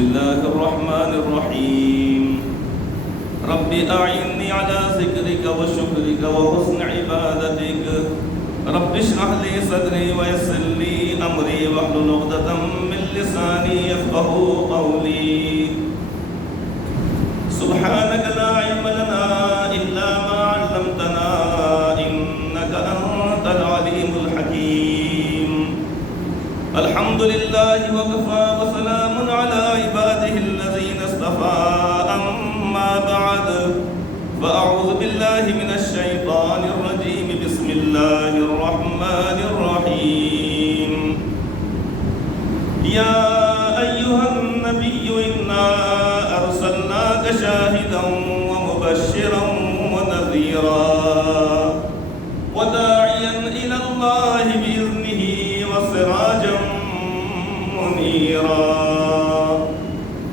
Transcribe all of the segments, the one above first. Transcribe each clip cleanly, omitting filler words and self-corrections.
الله الرحمن الرحيم رب أعني على ذكرك وشكرك وحسن عبادتك رب اشرح لي صدري ويسر لي أمري واحلل عقدة من لساني يفقهوا قولي سبحانك لا علم لنا إلا ما علمتنا إنك أنت العليم الحكيم الحمد لله وكفى وسلام على عباده الذين اصطفى أما بعد فأعوذ بالله من الشيطان الرجيم بسم الله الرحمن الرحيم يا أيها النبي إنا أرسلناك شاهدا ومبشرا ونذيرا وداعيا إلى الله بإذنه وسراجا منيرا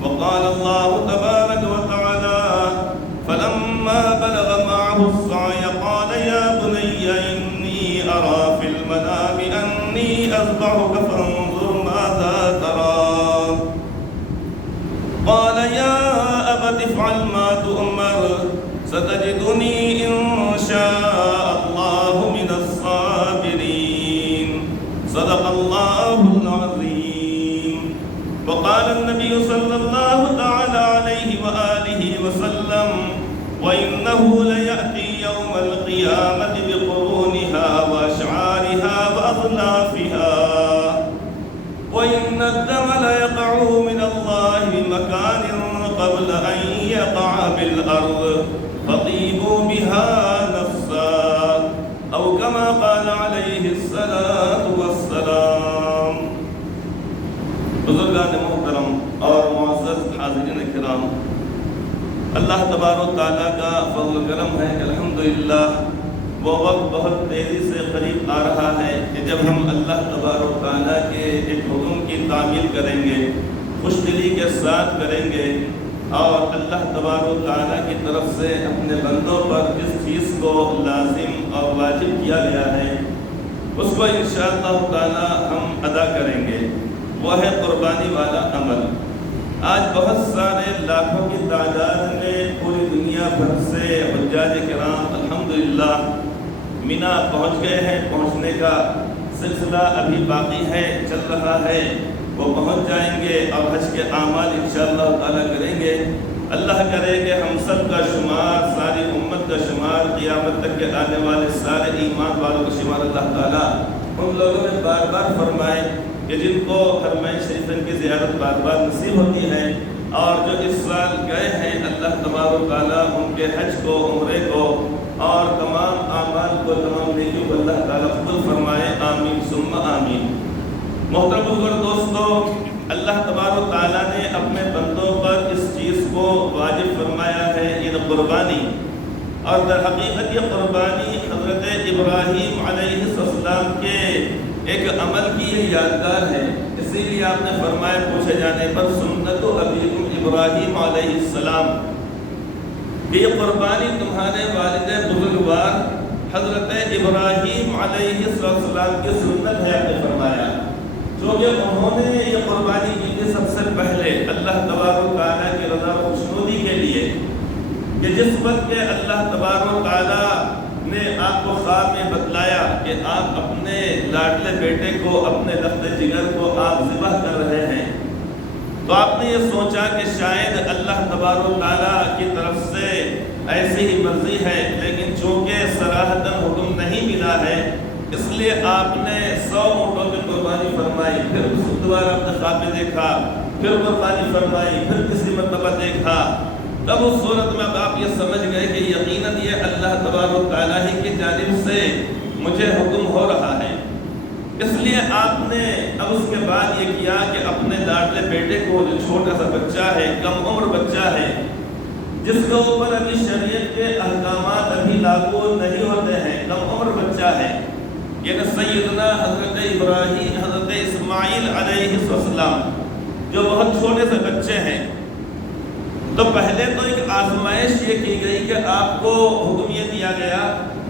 وقال الله تبارك وتعالى فلما بلغ معه السعي قال يا بني إني أرى في المنام أني أذبحك فانظر ماذا ترى قال يا أبت افعل ما تؤمر ستجدني إن شاء الله من الصابرين صدق الله العظيم وقال النبي صلى الله تعالى عليه وآله وسلم وإنه ليأتي يوم القيامة بقرونها وأشعارها وأظلافها وإن الدم ليقع من الله بمكان قبل أن يقع بالأرض فطيبوا بها نفسا أو كما قال عليه الصلاة والسلام بزرگان محترم اور معزز حاضرین کرام، اللہ تبارک و تعالیٰ کا فضل و کرم ہے کہ الحمدللہ وہ وقت بہت تیزی سے قریب آ رہا ہے کہ جب ہم اللہ تبارک و تعالیٰ کے ایک حکم کی تعمیل کریں گے، خوش دلی کے ساتھ کریں گے اور اللہ تبارک و تعالیٰ کی طرف سے اپنے بندوں پر جس چیز کو لازم اور واجب کیا گیا ہے اس کو انشاءاللہ تعالیٰ ہم ادا کریں گے، وہ ہے قربانی والا عمل۔ آج بہت سارے لاکھوں کی تعداد میں پوری دنیا بھر سے حجاج کرام الحمدللہ مینا پہنچ گئے ہیں۔ پہنچنے کا سلسلہ ابھی باقی ہے، چل رہا ہے، وہ پہنچ جائیں گے اور حج کے اعمال انشاءاللہ تعالیٰ کریں گے۔ اللہ کرے کہ ہم سب کا شمار، ساری امت کا شمار، قیامت تک کے آنے والے سارے ایمان والوں کا شمار اللہ تعالیٰ ان لوگوں میں بار بار فرمائے کہ جن کو حرمین شریفین کی زیارت بار بار نصیب ہوتی ہے اور جو اس سال گئے ہیں، اللہ تبارک و تعالیٰ ان کے حج کو، عمرے کو اور تمام اعمال کو، تمام نیکیوں کو اللہ تعالیٰ قبول فرمائے، آمین ثم آمین۔ محترم بزرگ دوستو، اللہ تبارک و تعالیٰ نے اپنے بندوں پر اس چیز کو واجب فرمایا ہے، یہ قربانی، اور در حقیقت یہ قربانی حضرت ابراہیم علیہ السلام کے ایک عمل کی یہ یادگار ہے۔ اسی لیے آپ نے فرمایا پوچھے جانے پر سنت ابیکم ابراہیم علیہ السلام، کہ یہ قربانی تمہارے والد بزرگوار حضرت ابراہیم علیہ السلام کی سنت ہے، آپ نے فرمایا، کیونکہ انہوں نے یہ قربانی کی تھی سب سے پہلے اللہ تبارک و تعالیٰ کی رضا و خوشنودی کے لیے، کہ جس وقت کے اللہ تبارک و تعالیٰ نے آپ کو خواب میں بتلایا کہ آپ اپنے لاڈلے بیٹے کو، اپنے لخت جگر کو آپ ذبح کر رہے ہیں، تو آپ نے یہ سوچا کہ شاید اللہ تبارک و تعالیٰ کی طرف سے ایسی ہی مرضی ہے، لیکن چونکہ صراحتاً حکم نہیں ملا ہے اس لیے آپ نے 100 اونٹوں کی قربانی فرمائی، پھر اس دوبارہ آپ نے خواب میں دیکھا، پھر قربانی فرمائی، پھر کسی مرتبہ دیکھا، تب اس صورت میں اب آپ یہ سمجھ گئے کہ یقیناً یہ اللہ تبارک و تعالیٰ ہی کی جانب سے مجھے حکم ہو رہا ہے۔ اس لیے آپ نے اب اس کے بعد یہ کیا کہ اپنے لاڈلے بیٹے کو، جو چھوٹا سا بچہ ہے، کم عمر بچہ ہے، جس کے اوپر ابھی شریعت کے احکامات ابھی لاگو نہیں ہوتے ہیں، کم عمر بچہ ہے، یعنی سیدنا حضرت ابراہیم، حضرت اسماعیل علیہ السلام جو بہت چھوٹے سے بچے ہیں، تو پہلے تو ایک آزمائش یہ کی گئی کہ آپ کو حکم یہ دیا گیا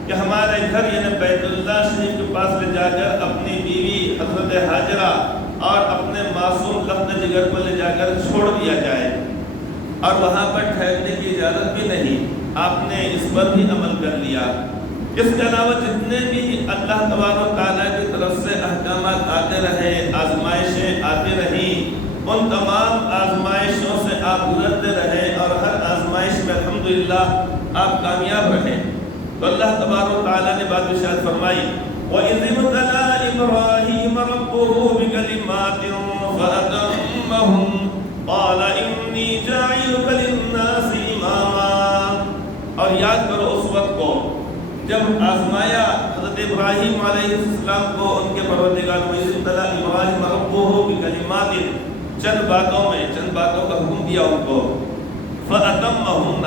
کہ ہمارے گھر یعنی بیت اللہ شریف کے پاس لے جا کر اپنی بیوی حضرت حاجرہ اور اپنے معصوم لخت جگر کو لے جا کر چھوڑ دیا جائے اور وہاں پر ٹھہرنے کی اجازت بھی نہیں، آپ نے اس پر بھی عمل کر لیا۔ اس کے علاوہ جتنے بھی اللہ تبارک و تعالیٰ کی طرف سے احکامات آتے رہے، آزمائشیں آتی رہیں، ان تمام آزمائشوں سے آپ گزرتے رہے اور ہر آزمائش میں الحمدللہ آپ کامیاب رہے۔ تو اللہ تبارک و تعالیٰ نے بات ارشاد فرمائی، وَإِذِ ابْتَلَىٰ إِبْرَاهِيمَ رَبُّهُ بِكَلِمَاتٍ فَأَتَمَّهُنَّ قَالَ إِنِّي جَاعِلُكَ لِلنَّاسِ إِمَامًا۔ اور یاد کرو اس وقت کو جب آزمایا حضرت ابراہیم علیہ السلام کو ان کے پروردگار کو، وَإِذِ ابْتَلَىٰ إِبْرَاهِيمَ رَبُّهُ بِكَلِمَاتٍ، چند باتوں کا حکم دیا ان کو، فَأَتَمَّهُنَّ،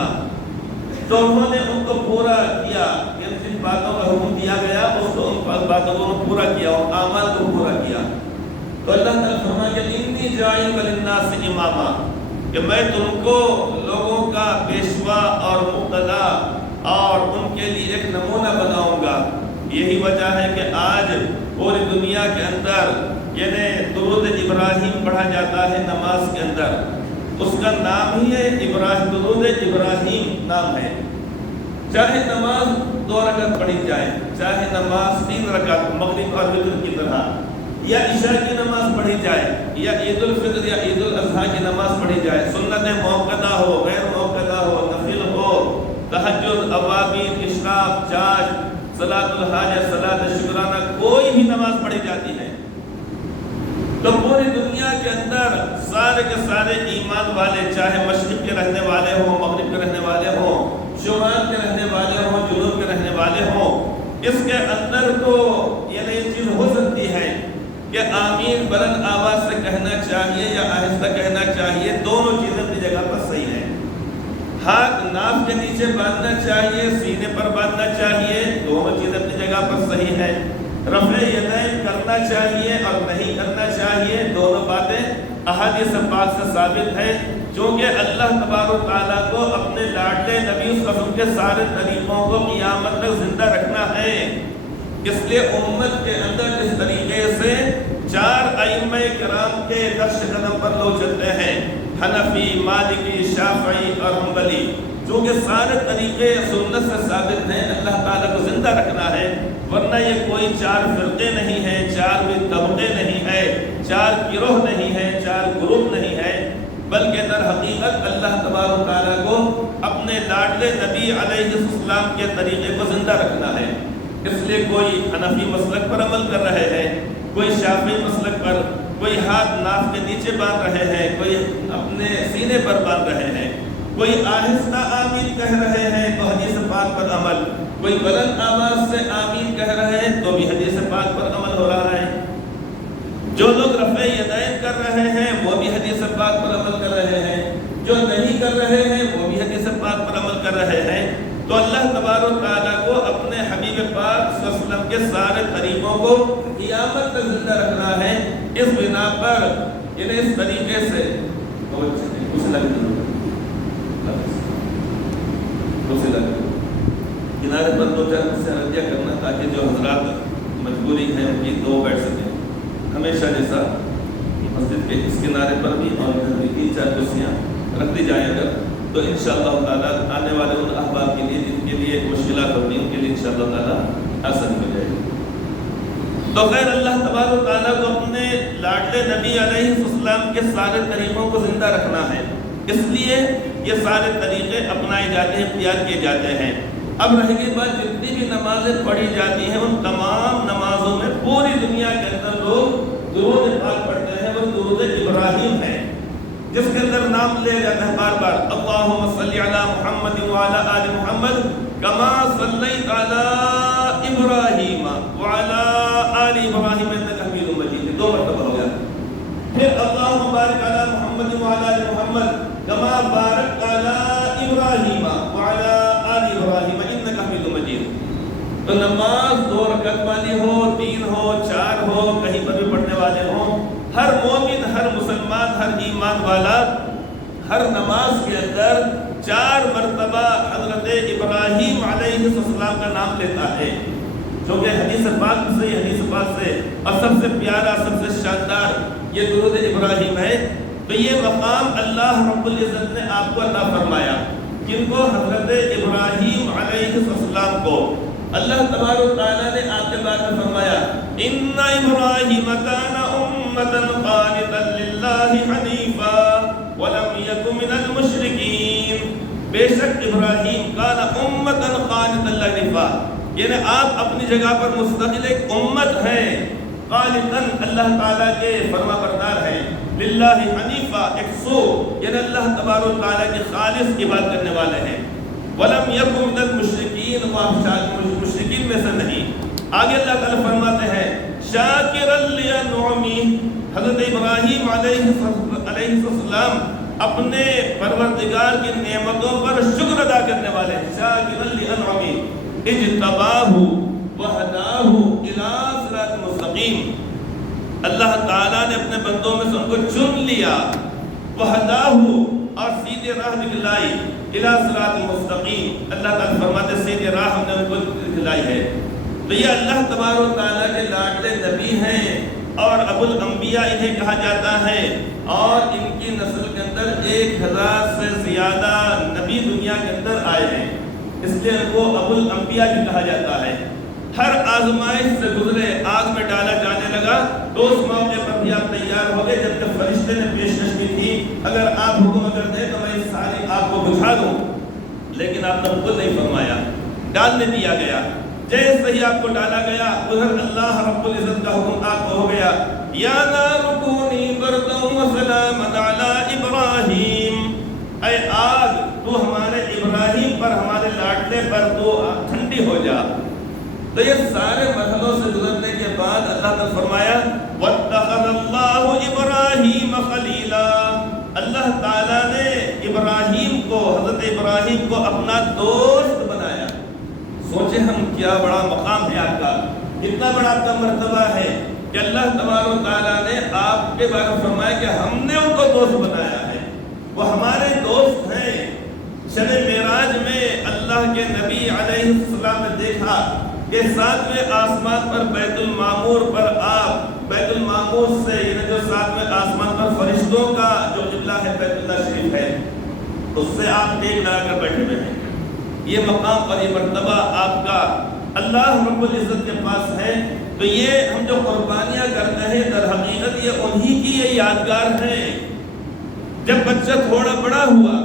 تو انہوں نے ان کو پورا کیا، جن باتوں کا حکم دیا گیا اس کو ان باتوں کو پورا کیا اور اعمال کو پورا کیا۔ تو اللہ تعالیٰ فرمایا کہ انی جاعلک للناس اماما، کہ میں تم کو لوگوں کا پیشوا اور مقتدا اور ان کے لیے ایک نمونہ بناؤں گا۔ یہی وجہ ہے کہ آج پوری دنیا کے اندر یعنی درود ابراہیم پڑھا جاتا ہے نماز کے اندر، اس کا نام ہی ہے درود ابراہیم نام ہے۔ چاہے نماز 2 رکعت پڑھی جائے، چاہے نماز 3 رکعت مغرب اور وتر کی طرح، یا عشاء کی نماز پڑھی جائے، یا عید الفطر یا عید الاضحیٰ کی نماز پڑھی جائے، سنت موقدہ ہو، غیر موقدہ ہو، نفل ہو، تہجد، اوابین، اشراق، چاش، صلاۃ الحاجہ، صلاۃ شکرانہ، کوئی بھی نماز پڑھی جاتی ہے تو پوری دنیا کے اندر سارے کے سارے ایمان والے، چاہے مشرق کے رہنے والے ہوں، مغرب کے رہنے والے ہوں، شمال کے رہنے والے ہوں، جنوب کے رہنے والے ہوں، اس کے اندر تو یعنی یہ چیز ہو سکتی ہے کہ آمین بلند آواز سے کہنا چاہیے یا آہستہ کہنا چاہیے، دونوں چیزیں اپنی جگہ پر صحیح ہیں۔ ہاتھ ناف کے نیچے باندھنا چاہیے، سینے پر باندھنا چاہیے، دونوں چیزیں اپنی جگہ پر صحیح ہیں۔ رفع یدین کرنا چاہیے اور نہیں کرنا چاہیے، دونوں باتیں احادیث پاک سے ثابت ہیں، چونکہ اللہ تبارک و تعالیٰ کو اپنے لاڈلے نبی اس قسم کے سارے طریقوں کو قیامت تک زندہ رکھنا ہے۔ اس لیے امت کے اندر اس طریقے سے 4 ائمہ کرام کے نقش قدم پر لوگ چلتے ہیں، حنفی، مالکی، شافعی اور حنبلی، چونکہ سارے طریقے سنت سے ثابت ہیں، اللہ تعالیٰ کو زندہ رکھنا ہے، ورنہ یہ کوئی 4 فرقے نہیں ہیں، 4 بھی طبقے نہیں ہے، 4 گروہ نہیں ہے، 4 گروپ نہیں ہے، بلکہ در حقیقت اللہ تبارک و تعالیٰ کو اپنے لاڈلے نبی علیہ السلام کے طریقے کو زندہ رکھنا ہے۔ اس لیے کوئی حنفی مسلک پر عمل کر رہے ہیں، کوئی شافعی مسلک پر، کوئی ہاتھ ناف کے نیچے باندھ رہے ہیں، کوئی اپنے سینے پر باندھ رہے ہیں، کوئی آہستہ آمین کہہ رہے ہیں تو حدیث پاک پر عمل، کوئی بلند آواز سے آمین کہہ رہے ہیں تو بھی حدیث پاک پر عمل ہو رہا ہے۔ جو لوگ رفع یدین کر رہے ہیں وہ بھی حدیث پاک پر عمل کر رہے ہیں، جو نہیں کر رہے ہیں وہ بھی حدیث پاک پر عمل کر رہے ہیں۔ تو اللہ تبارک و تعالیٰ کو اپنے حبیب پاک صلی اللہ علیہ وسلم کے سارے طریقوں کو قیامت تک زندہ رکھنا ہے۔ اس بنا پر یعنی اس طریقے سے کنارے پر 2-4 سے ردیہ کرنا تاکہ جو حضرات مجبوری ہیں ان کی 2 بیٹھ سکیں۔ ہمیشہ جیسا مسجد کے اس کنارے پر بھی اور ادھر بھی 3-4 کرسیاں رکھ دی جائیں اگر تو انشاءاللہ تعالیٰ آنے والے ان احباب کے لیے جن کے لیے مشکلات ہوتی ہیں ان کے لیے انشاءاللہ تعالیٰ آسانی ہو جائے گی۔ تو خیر اللہ تبارک و تعالیٰ کو اپنے لاڈلے نبی علیہ السلام کے سارے طریقوں کو زندہ رکھنا ہے، اس لیے یہ سارے طریقے اپنائے جاتے ہیں، اختیار کیے جاتے ہیں۔ اب رہ گئی بات جتنی بھی نمازیں پڑھی جاتی ہیں ان تمام نمازوں میں پوری دنیا کے اندر لوگ درود پاک پڑھتے ہیں، وہ درود ابراہیم ہے جس کے اندر نام لے جاتا ہے بار بار، اللہم صلی علی محمد وعلی آل محمد کما صلیت علی ابراہیم وعلی آل ابراہیم انک حمید مجید، 2 مرتبہ ہو گیا۔ پھر اللہم بارک علی محمد وعلی آل محمد کما بارکت علی ابراہیم وعلی آل ابراہیم انک حمید مجید۔ تو نماز 2 رکعت والی ہو، 3 ہو، 4 ہو، کہیں پر بھی پڑھنے والے ہوں، ہر مومن، ہر مسلمان، ہر ایمان والا ہر نماز کے اندر 4 مرتبہ حضرت ابراہیم علیہ السلام کا نام لیتا ہے، کیونکہ حدیث پاک سے اور سب سے پیارا، سب سے شاندار یہ درود ابراہیم ہے تو یہ مقام اللہ رب العزت نے آپ کو عطا فرمایا، جن کو حضرت ابراہیم علیہ السلام کو اللہ تبارک و تعالیٰ نے آپ کے بارے میں فرمایا ان ابراہیم کان امۃ قانتا للہ حنیفا ولم یک من المشرکین، بے شک ابراہیم کان امۃ قانتا للہ حنیفا، یعنی آپ اپنی جگہ پر مستقل ایک امت ہیں، قانتا اللہ تعالیٰ کے فرما بردار ہیں، للہ حنیفا ایک سو، یعنی اللہ تبارک و تعالیٰ کی خالص عبادت کرنے والے ہیں، ولم یک من المشرکین، مشرکین میں سے نہیں۔ آگے اللہ تعالیٰ فرماتے ہیں شاکرا لانعمہ، حضرت ابراہیم علیہ السلام اپنے پروردگار کی نعمتوں پر شکر ادا کرنے والے ہیں، شاکرا لانعمہ اجتباہ وہداہ الی صراط مستقیم، اللہ تعالیٰ نے اپنے بندوں میں سے ان کو چن لیا، وہداہ اور سیدھے راہ دکھلائی، الی صراط مستقیم، اللہ تعالیٰ فرماتے ہیں سیدھے راہ ہم نے ان کو دکھلائی ہے۔ تو یہ اللہ تبارک و تعالیٰ کے لاڈلے نبی ہیں اور ابو الانبیاء انہیں کہا جاتا ہے، اور ان کی نسل کے اندر 1000 سے زیادہ نبی دنیا کے اندر آئے ہیں، اس لیے ان کو ابو الانبیاء بھی کہا جاتا ہے۔ ہر آزمائش سے گزرے، آگ میں ڈالا جانے لگا تو اس موقع پر بھی آپ تیار ہو گئے، جبکہ فرشتے نے پیشکش کی تھی اگر آپ حکم کر دیں تو میں اس ساری آگ کو بجھا دوں، لیکن آپ نے بالکل نہیں فرمایا، ڈالنے دیا گیا۔ جیسے ہی آپ کو ڈالا گیا ادھر اللہ رب العزت کا حکم آپ کو ہو گیا، یا نار کونی بردا وسلاما علی ابراہیم، اے آگ تو ہمارے ابراہیم پر، ہمارے لاڈلے پر تو ٹھنڈی ہو جا۔ تو یہ سارے مرحلوں سے گزرنے کے بعد اللہ نے فرمایا واتخذ اللہ ابراہیم خلیلا، اللہ تعالیٰ نے ابراہیم کو، حضرت ابراہیم کو اپنا دوست بنایا۔ سوچیں ہم کیا بڑا مقام ہے آپ کا، اتنا بڑا آپ کا مرتبہ ہے کہ اللہ تبارک و تعالیٰ نے آپ کے بارے میں فرمایا کہ ہم نے ان کو دوست بنایا ہے، وہ ہمارے دوست ہیں۔ شب معراج میں اللہ کے نبی علیہ السلام نے دیکھا کہ 7ویں آسمان پر بیت المعمور پر آپ، بیت المعمور سے یعنی جو 7ویں آسمان پر فرشتوں کا جو قبلہ ہے بیت اللہ شریف ہے، اس سے آپ ٹیک لگا کر بیٹھے ہوئے ہیں۔ یہ مقام اور یہ مرتبہ آپ کا اللہ رب العزت کے پاس ہے۔ تو یہ ہم جو قربانیاں کرتے ہیں در حقیقت یہ انہی کی یہ یادگار ہے۔ جب بچہ تھوڑا بڑا ہوا،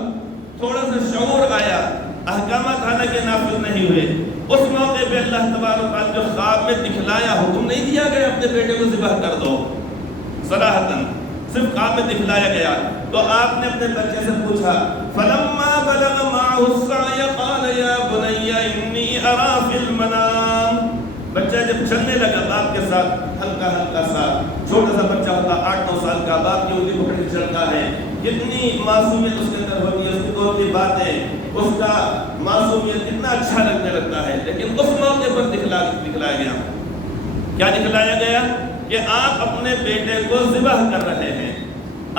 تھوڑا سا شعور آیا، احکامات حالانکہ نافذ نہیں ہوئے، اس موقع پہ اللہ تبارک و تعالیٰ جو خواب میں دکھلایا، حکم نہیں دیا گیا اپنے بیٹے کو ذبح کر دو صراحتاً، صرف خواب میں دکھلایا گیا۔ تو آپ نے اپنے بچے سے پوچھا فَلَمَّا بَلَغَ مَعَهُ السَّعْيَ قَالَ يَا بُنَيَّ إِنِّي أَرَىٰ فِي الْمَنَامِ، بچہ جب چلنے لگا باپ کے ساتھ، ہلکا ہلکا سا چھوٹا سا بچہ ہوتا 8-9 سال کا، باپ کی انگلی پکڑ کے چلتا ہے، کتنی معصومیت اس کے اندر ہوتی ہے، اس کی بولتی باتیں، اس کا معصومیت کتنا اچھا لگنے لگتا ہے۔ لیکن اس موقع پر دکھلایا گیا، کیا دکھلایا گیا کہ آپ اپنے بیٹے کو ذبح کر رہے ہیں۔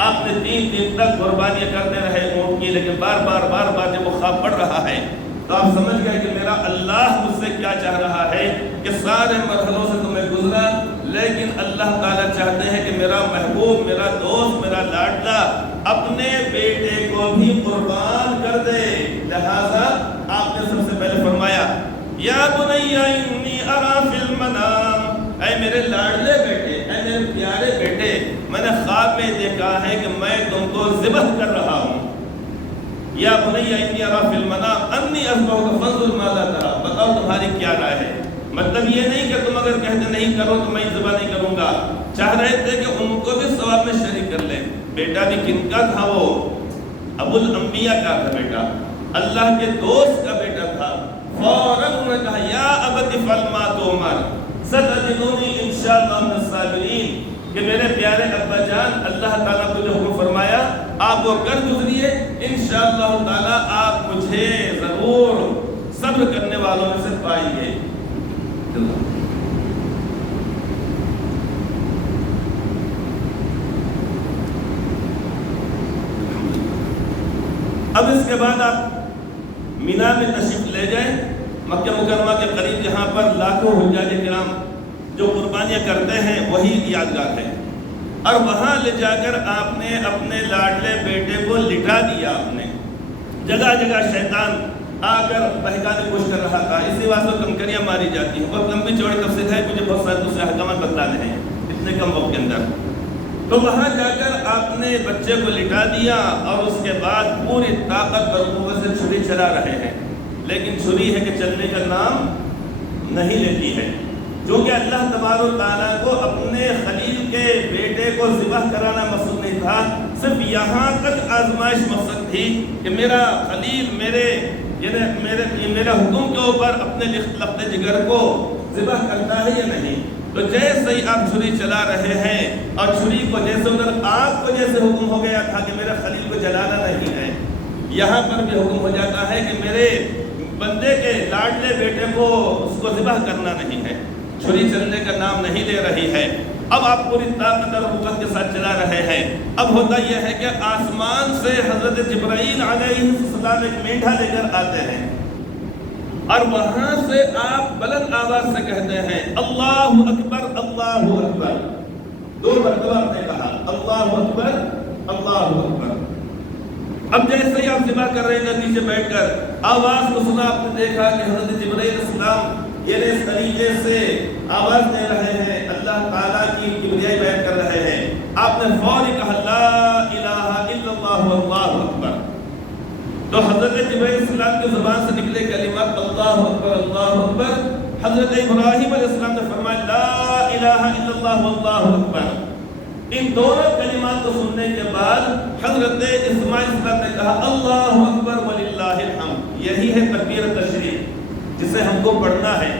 آپ نے 3 دن تک قربانیاں کرتے رہے اونٹ کی، لیکن بار بار جب وہ خواب پڑ رہا ہے تو آپ سمجھ گئے کہ میرا اللہ مجھ سے کیا چاہ رہا ہے کہ سارے مرحلوں سے تو میں گزرا، لیکن اللہ تعالیٰ چاہتے ہیں کہ میرا محبوب، میرا دوست، میرا لاڈلا اپنے بیٹے کو بھی قربان کر دے۔ لہذا آپ نے سب سے پہلے فرمایا یا بنی انی اری فی المنام، اے میرے لاڈلے بیٹے، اے میرے پیارے بیٹے، میں نے خواب میں دیکھا ہے کہ میں تم کو ذبح کر رہا ہوں۔ یا بنی انی اری فی المنام انی اذبحک فانظر ماذا تری، بتاؤ تمہاری کیا رائے ہے۔ مطلب یہ نہیں کہ تم اگر کہتے نہیں کرو تو میں ذبح نہیں کروں گا، چاہ رہے تھے کہ ان کو بھی ثواب میں شریک کر لیں۔ بیٹا بھی کن کا تھا؟ وہ ابو الانبیاء کا تھا بیٹا، اللہ کے دوست کا بیٹا تھا۔ فوراً انہوں نے کہا یا ابت افعل ما تؤمر ستجدنی انشاءاللہ من الصابرین، کہ میرے پیارے ابا جان، اللہ تعالیٰ کو جو حکم فرمایا آپ وہ کر گزریے، انشاءاللہ تعالیٰ آپ مجھے ضرور صبر کرنے والوں میں سے پائیں گے۔ اب اس کے بعد آپ مینا میں تشریف لے جائیں، مکہ مکرمہ کے قریب جہاں پر لاکھوں حجاج کرام جو قربانیاں کرتے ہیں وہی یادگار ہے۔ اور وہاں لے جا کر آپ نے اپنے لاڈلے بیٹے کو لٹا دیا. آپ نے جگہ جگہ شیطان آ کر بہکانے کی کوشش کر رہا تھا. اسی واسطے کنکریاں ماری جاتی ہیں. بہت لمبی چوڑی تفصیل ہے, مجھے بہت سارے دوسرے احکامات بتلانے ہیں اتنے کم وقت کے اندر. تو وہاں جا کر آپ نے بچے کو لٹا دیا اور اس کے بعد پوری طاقت اور قوت سے چھری چلا رہے ہیں. لیکن چھری ہے کہ چلنے کا نام نہیں لیتی ہے. کیونکہ اللہ تبارک و تعالیٰ کو اپنے خلیل کے بیٹے کو ذبح کرانا مقصود نہیں تھا, صرف یہاں تک آزمائش مقصد تھی کہ میرا خلیل میرے حکم کے اوپر اپنے لخت جگر کو ذبح کرتا ہے یا نہیں. تو جیسے ہی آپ چھری چلا رہے ہیں اور چھری کو جیسے ادھر آگ کو جیسے حکم ہو گیا تھا کہ میرے خلیل کو جلانا نہیں ہے, یہاں پر بھی حکم ہو جاتا ہے کہ میرے بندے کے لاڈلے بیٹے کو اس کو ذبح کرنا نہیں ہے. چھری چلنے کا نام نہیں لے رہی ہے. اب آپ پوری طاقت اور قوت کے ساتھ چلا رہے ہیں. اب ہوتا یہ ہے کہ آسمان سے حضرت جبرائیل علیہ السلام ایک میڈھا لے کر آتے ہیں اور وہاں سے آپ بلند آواز سے کہتے ہیں اللہ اکبر اللہ اکبر. 2 مرتبہ آپ نے کہا اللہ اکبر اللہ اکبر. اب جیسے ہی آپ ذبح کر رہے ہیں نیچے بیٹھ کر آواز کو سنا, آپ نے دیکھا کہ حضرت جبرائیل علیہ السلام یہ اس طریقے سے آواز دے رہے ہیں, اللہ تعالیٰ کی کبریائی بیان کر رہے ہیں. آپ نے فوری کہا لا الہ الا اللہ واللہ اکبر. تو حضرت جبرائیل علیہ السلام کی زبان سے نکلے کلمات اللہ اکبر اللہ اکبر. حضرت ابراہیم علیہ السلام نے فرمایا لا الہ الا اللہ واللہ اکبر. ان دونوں کلمات کو سننے کے بعد حضرت اسماعیل علیہ السلام نے کہا اللہ اکبر وللہ الحمد. یہی ہے تکبیر تشریق جسے ہم کو پڑھنا ہے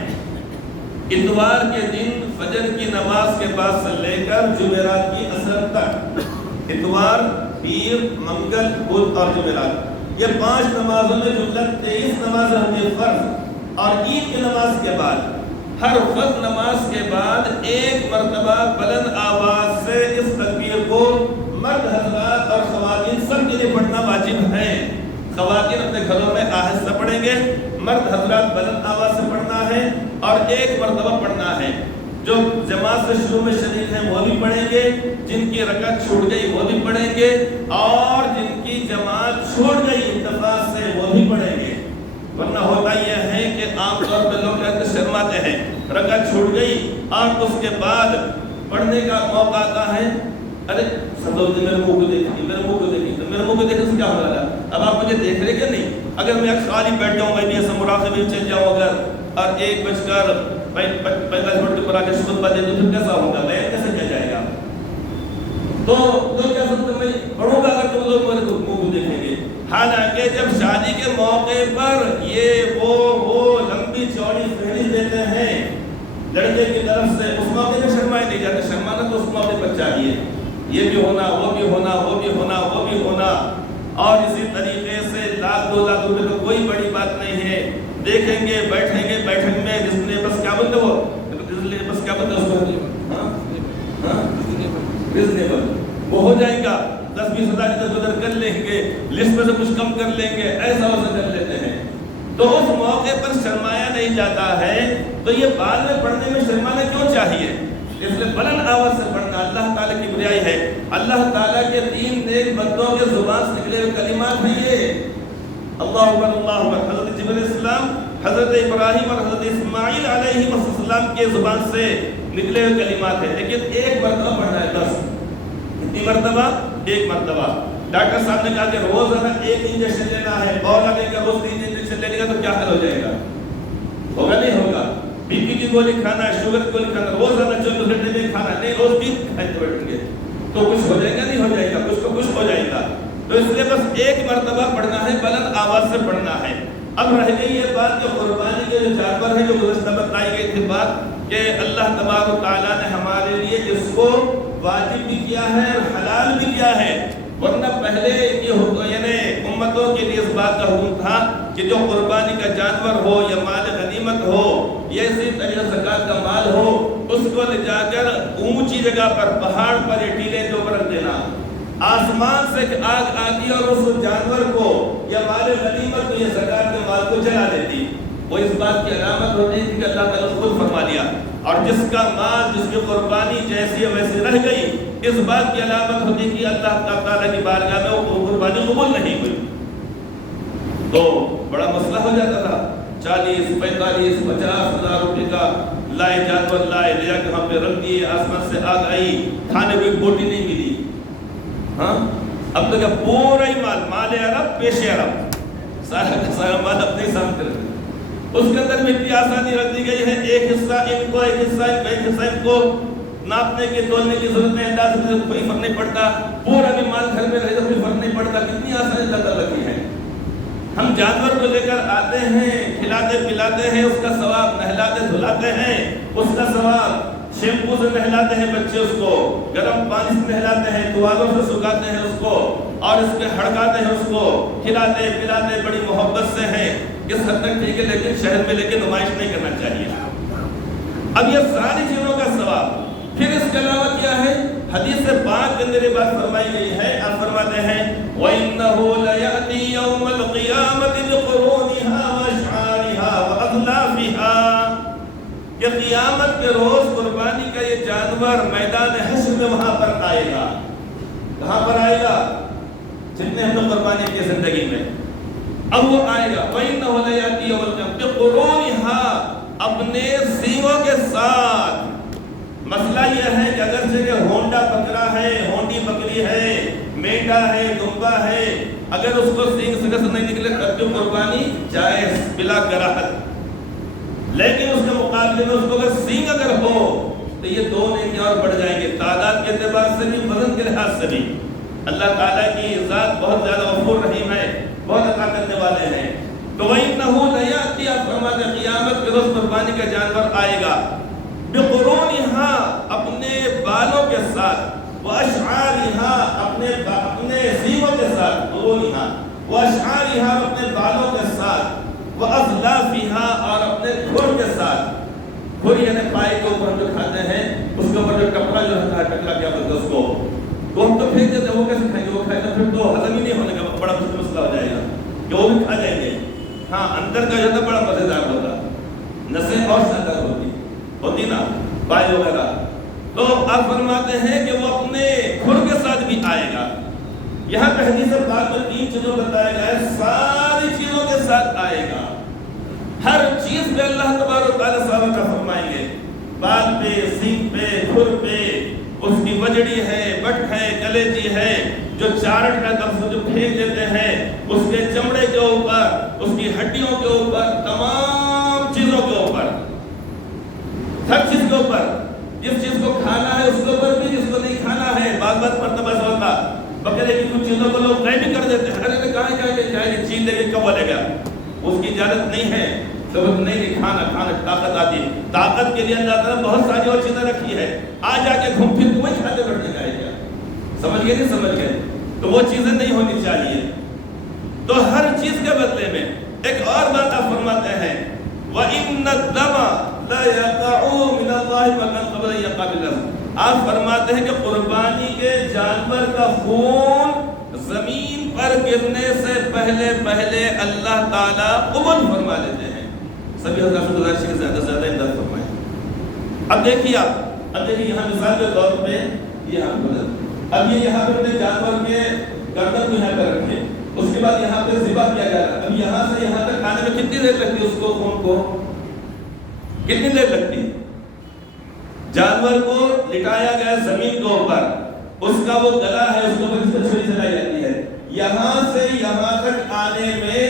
اتوار کے دن فجر کی نماز کے بعد سے لے کر جمعرات کی عصر تک. اتوار, پیر, منگل, بدھ اور جمعرات, یہ 5 نمازوں میں جملہ 23 نمازیں ہوتی فرض. اور عید کی نماز کے بعد ہر فرض نماز کے بعد ایک مرتبہ بلند آواز سے اس تکبیر کو مرد حضرات اور خواتین سب کے لیے پڑھنا واجب ہے. خواتین اپنے گھروں میں آہستہ پڑھیں گے, مرد حضرات بلند آواز سے پڑھنا ہے اور ایک مرتبہ پڑھنا ہے. جو جماعت سے شروع میں شریک ہیں وہ بھی پڑھیں گے, جن کی رکعت چھوٹ گئی وہ بھی پڑھیں گے, اور جن کی جماعت چھوٹ گئی اتفاق سے وہ بھی پڑھیں گے. ورنہ ہوتا یہ ہے کہ عام طور پہ لوگ کہتے شرماتے ہیں, رکعت چھوٹ گئی اور اس کے بعد پڑھنے کا موقع آتا ہے, ارے سب لوگ میرے منہ کو دیکھیں میرے منہ کو دیکھیں میرے منہ کو دیکھیں سے کیا ہو رہا ہے. اب آپ مجھے دیکھ رہے کہ نہیں؟ اگر میں خالی بیٹھ جاؤں, میں بھی ایسا مراقبے میں چل جاؤں اگر, اور 1:45 کے پر آ کے خطبہ دے دوں تو کیسا ہوگا, بیان کیسے کیا جائے گا؟ تو لوگ کیا سمجھتے میں پڑھوں گا اگر تو لوگ میرے منہ کو دیکھیں گے. حالانکہ جب شادی کے موقع پر یہ وہ لمبی چوڑی فہرست دیتے ہیں لڑکے کی طرف سے, اس موقع میں شرمائے نہیں جاتے. شرمانا تو اس موقع پر چاہیے, یہ بھی ہونا وہ بھی ہونا وہ بھی ہونا وہ بھی ہونا. اور اسی طریقے سے 1,00,000 2 لاکھ روپے تو کوئی بڑی بات نہیں ہے. دیکھیں گے بیٹھیں گے بیٹھک میں بس کیا بولتے وہ بس کیا بولتے ریزنیبل وہ ہو جائے گا, 10-20 ہزار ادھر کر لیں گے, لسٹ میں سے کچھ کم کر لیں گے, ایسا ویسا کر لیتے ہیں. تو اس موقع پر شرمایا نہیں جاتا ہے. تو یہ بعد میں پڑھنے میں شرمانا کیوں چاہیے؟ اس لیے بلند آواز سے پڑھنا اللہ تعالیٰ کی بریائی ہے. اللہ تعالیٰ کے 3 نیک بندوں کے زبان سے نکلے ہوئے کلمات ہیں یہ اللہ اکبر اللہ اکبر. حضرت جبرائیل علیہ السلام, حضرت ابراہیم اور حضرت اسماعیل علیہ السلام کے زبان سے نکلے ہوئے کلمات ہیں. لیکن ایک مرتبہ پڑھنا ہے, 10 کتنی مرتبہ؟ ایک مرتبہ. ڈاکٹر صاحب نے کہا کہ روزانہ 1 انجیکشن لینا ہے, اور لگے گا روز 3 انجیکشن لینے کا تو کیا حل ہو جائے گا؟ ہوگا نہیں ہوگا. بی پی کی گولی کھانا ہے, شوگر کی گولی کھانا, روزانہ 24 گھنٹے میں کھانا نہیں, روز 3 کھاتے بیٹھیں گے تو کچھ ہو جائے گا نہیں ہو جائے گا, کچھ تو کچھ ہو جائے گا. تو اس لیے بس ایک مرتبہ پڑھنا ہے, بلند آواز سے پڑھنا ہے. اب رہ گئی یہ بات کہ قربانی کے جو جانور ہیں جو گزشتہ بتائی گئی تھی بات کہ اللہ تبارک و تعالیٰ نے ہمارے لیے اس کو واجب بھی کیا ہے اور حلال بھی کیا ہے. ورنہ پہلے یعنی امتوں کے لیے اس بات کا حکم تھا کہ جو قربانی کا جانور ہو یا مال غنیمت ہو یا اسی طرح زکوٰۃ کا مال ہو, اس کو لے جا کر اونچی جگہ پر پہاڑ پر یا ٹیلے کے اوپر رکھ دینا. آسمان سے آگ آتی اور اس جانور کو یا مال غنیمت کو یا زکوٰۃ کے مال کو جلا دیتی. وہ اس بات کی علامت ہوتی ہے کہ اللہ تعالیٰ خود فرما دیا اور جس کا مال، جس کی قربانی جیسی ہے ویسی رہ گئی، اس بات کی علامت ہوتی کہ اللہ تعالیٰ کی بارگاہ میں وہ قربانی قبول نہیں ہوئی۔ تو بڑا مسئلہ ہو جاتا تھا، 40 45 50 ہزار روپے کا لائے جانور لائے، لے کے ہم نے رکھ دیے، آسمان سے آگ آئی، کھانے کو ایک بوٹی نہیں ملی۔ ہاں اب تو کیا پورا ہی مال عرب پیش عرب، سارا کا سارا مال اپنے سامنے رکھ دیا۔ اس کے اندر بھی اتنی آسانی رکھ دی گئی ہے، ایک حصہ ان کو، ایک حصہ ان کو، ایک حصہ ان کو، ناپنے کی تولنے کی ضرورت نہیں، انداز میں کوئی فرق نہیں پڑتا، پورا بھی مال گھر میں رہے تو کوئی فرق نہیں پڑتا۔ کتنی آسانی اللہ رکھی ہے۔ ہم جانور کو لے کر آتے ہیں، کھلاتے پلاتے ہیں، اس کا ثواب، نہلاتے دھلاتے ہیں اس کا ثواب، شیمپو سے نہلاتے ہیں بچے اس کو، گرم پانی سے نہلاتے ہیں، توالوں سے سکھاتے ہیں اس کو، اور اس کے ہڑکاتے ہیں اس کو، کھلاتے پلاتے بڑی محبت سے ہیں۔ اس حد تک ٹھیک ہے، لیکن شہر میں لے کے نمائش نہیں کرنا چاہیے۔ اب یہ ساری چیزوں کا ثواب، پھر اس کے علاوہ کیا ہے؟ حدیث پاک کے اندر یہ بات فرمائی گئی ہے، آپ فرماتے ہیں وَإِنَّهُ لَيَأْتِي يَوْمَ الْقِيَامَةِ بِقُرُونِهَا وَأَشْعَارِهَا وَأَظْلَافِهَا، کہ قیامت کے روز قربانی کا یہ جانور میدان حشر میں وہاں پر آئے گا۔ کہاں پر آئے گا؟ جتنے ہم نے قربانی کی زندگی میں، اب وہ آئے گا۔ وَإِنَّهُ لَيَأْتِي يَوْمَ الْقِيَامَةِ بِقُرُونِهَا، اپنے سینگوں کے ساتھ۔ مسئلہ یہ ہے کہ اگرچہ کہ ہونڈا بکرا ہے، ہونڈی بکری ہے، مینڈا ہے، دمبا ہے، اگر اس کو سینگ سے نہیں نکلے تب تو قربانی جائز بلا کراہت، لیکن اس کے مقابلے میں اس کو اگر سینگ اگر ہو تو یہ دو نیکی اور بڑھ جائیں گے، تعداد کے اعتبار سے بھی، وزن کے لحاظ سے بھی۔ اللہ تعالیٰ کی ذات بہت زیادہ غفور رحیم ہے، بہت عطا کرنے والے ہیں۔ تو وَإِنَّهُ لَيَأْتِي، آپ فرماتے ہیں قیامت کے روز قربانی کا جانور آئے گا، بِقُرُونِهَا، اپنے بالوں کے ساتھ، وَأَشْعَارِهَا، اپنے سینگوں کے ساتھ، قُرُونِهَا وَأَشْعَارِهَا، اپنے بالوں کے ساتھ، وَأَظْلَافِهَا، اور اپنے کھر کے ساتھ۔ کھر یعنی پائے کے اوپر جو کھاتے ہیں، اس کے اوپر جو ٹکڑا جو ہوتا ہے، ٹکڑا کیا بولتے ہیں اس کو، تو ہم تو پھینک دیتے ہیں، وہ کیسے کھائیں گے؟ وہ کھائے تو پھر تو ہضم ہی نہیں ہونے کا بڑا مسئلہ ہو جائے گا کہ وہ بھی کھا جائیں گے۔ ہاں اندر کا جو ہے بڑا مزیدار ہوتا، نسیں اور شاندار ہوتی نا، بائے وغیرہ۔ تو آپ فرماتے ہیں کہ وہ اپنے کھر کے ساتھ بھی آئے گا۔ یہاں پہ حدیث پاک میں 3 چیزوں بتایا گیا ہے، ساری چیزوں کے ساتھ آئے گا، ہر چیز پہ اللہ تبارک و تعالیٰ ثواب عطا فرمائیں گے، بال پہ، سینگ پہ، کھر پہ، اس کی وجڑی ہے، بٹ ہے، کلیجی ہے، جو چارٹ کا طرف جو پھینک دیتے ہیں، اس کے چمڑے کے اوپر، اس کی ہڈیوں کے اوپر، تمام چیزوں کے اوپر، ہر چیز کے اوپر، جس چیز کو کھانا ہے اس کے اوپر بھی، جس کو نہیں کھانا ہے۔ بعض مرتبہ ایسا ہوتا بکرے کی کچھ چیزوں کو لوگ غائب بھی کر دیتے ہیں، ارے کہاں جائے گا چیز لے کے کب بولے گا، اس کی اجازت نہیں ہے، سبب نہیں کہ کھانا طاقت آتی ہے، طاقت کے لیے اللہ تعالیٰ بہت ساری اور چیزیں رکھی ہے، آ جا کے گھوم پھر وہی کھاتے بیٹھنے جائے گا، سمجھ گئے نہیں سمجھ گئے؟ تو وہ چیزیں نہیں ہونی چاہیے۔ تو ہر چیز کے بدلے میں ایک اور بات آپ فرماتے ہیں، وَإِنَّ الدَّمَ لَا يَقَعُ مِنَ اللَّهِ مَكَانٍ قَبْلَ أَن يَقَعَ بِالْأَرْضِ، آپ فرماتے ہیں کہ قربانی کے جانور کا خون زمین پر گرنے سے پہلے پہلے اللہ تعالیٰ قبول فرما لیتے ہیں۔ سبھی حضرات گزارش کے زیادہ سے زیادہ امداد فرمائیں۔ اب دیکھیے یہاں مثال کے طور پہ اب یہ یہاں پر اپنے جانور کے گردن کو یہاں پہ رکھے، اس کے بعد یہاں پہ ذبح کیا جا رہا ہے۔ اب یہاں سے یہاں تک آنے میں کتنی دیر لگتی ہے؟ اس کو خون کو کتنی دیر لگتی ہے؟ جانور کو لٹایا گیا زمین کے اوپر، اس کا وہ گلا ہے، اس کو چھری چلائی جاتی ہے، یہاں سے یہاں تک آنے میں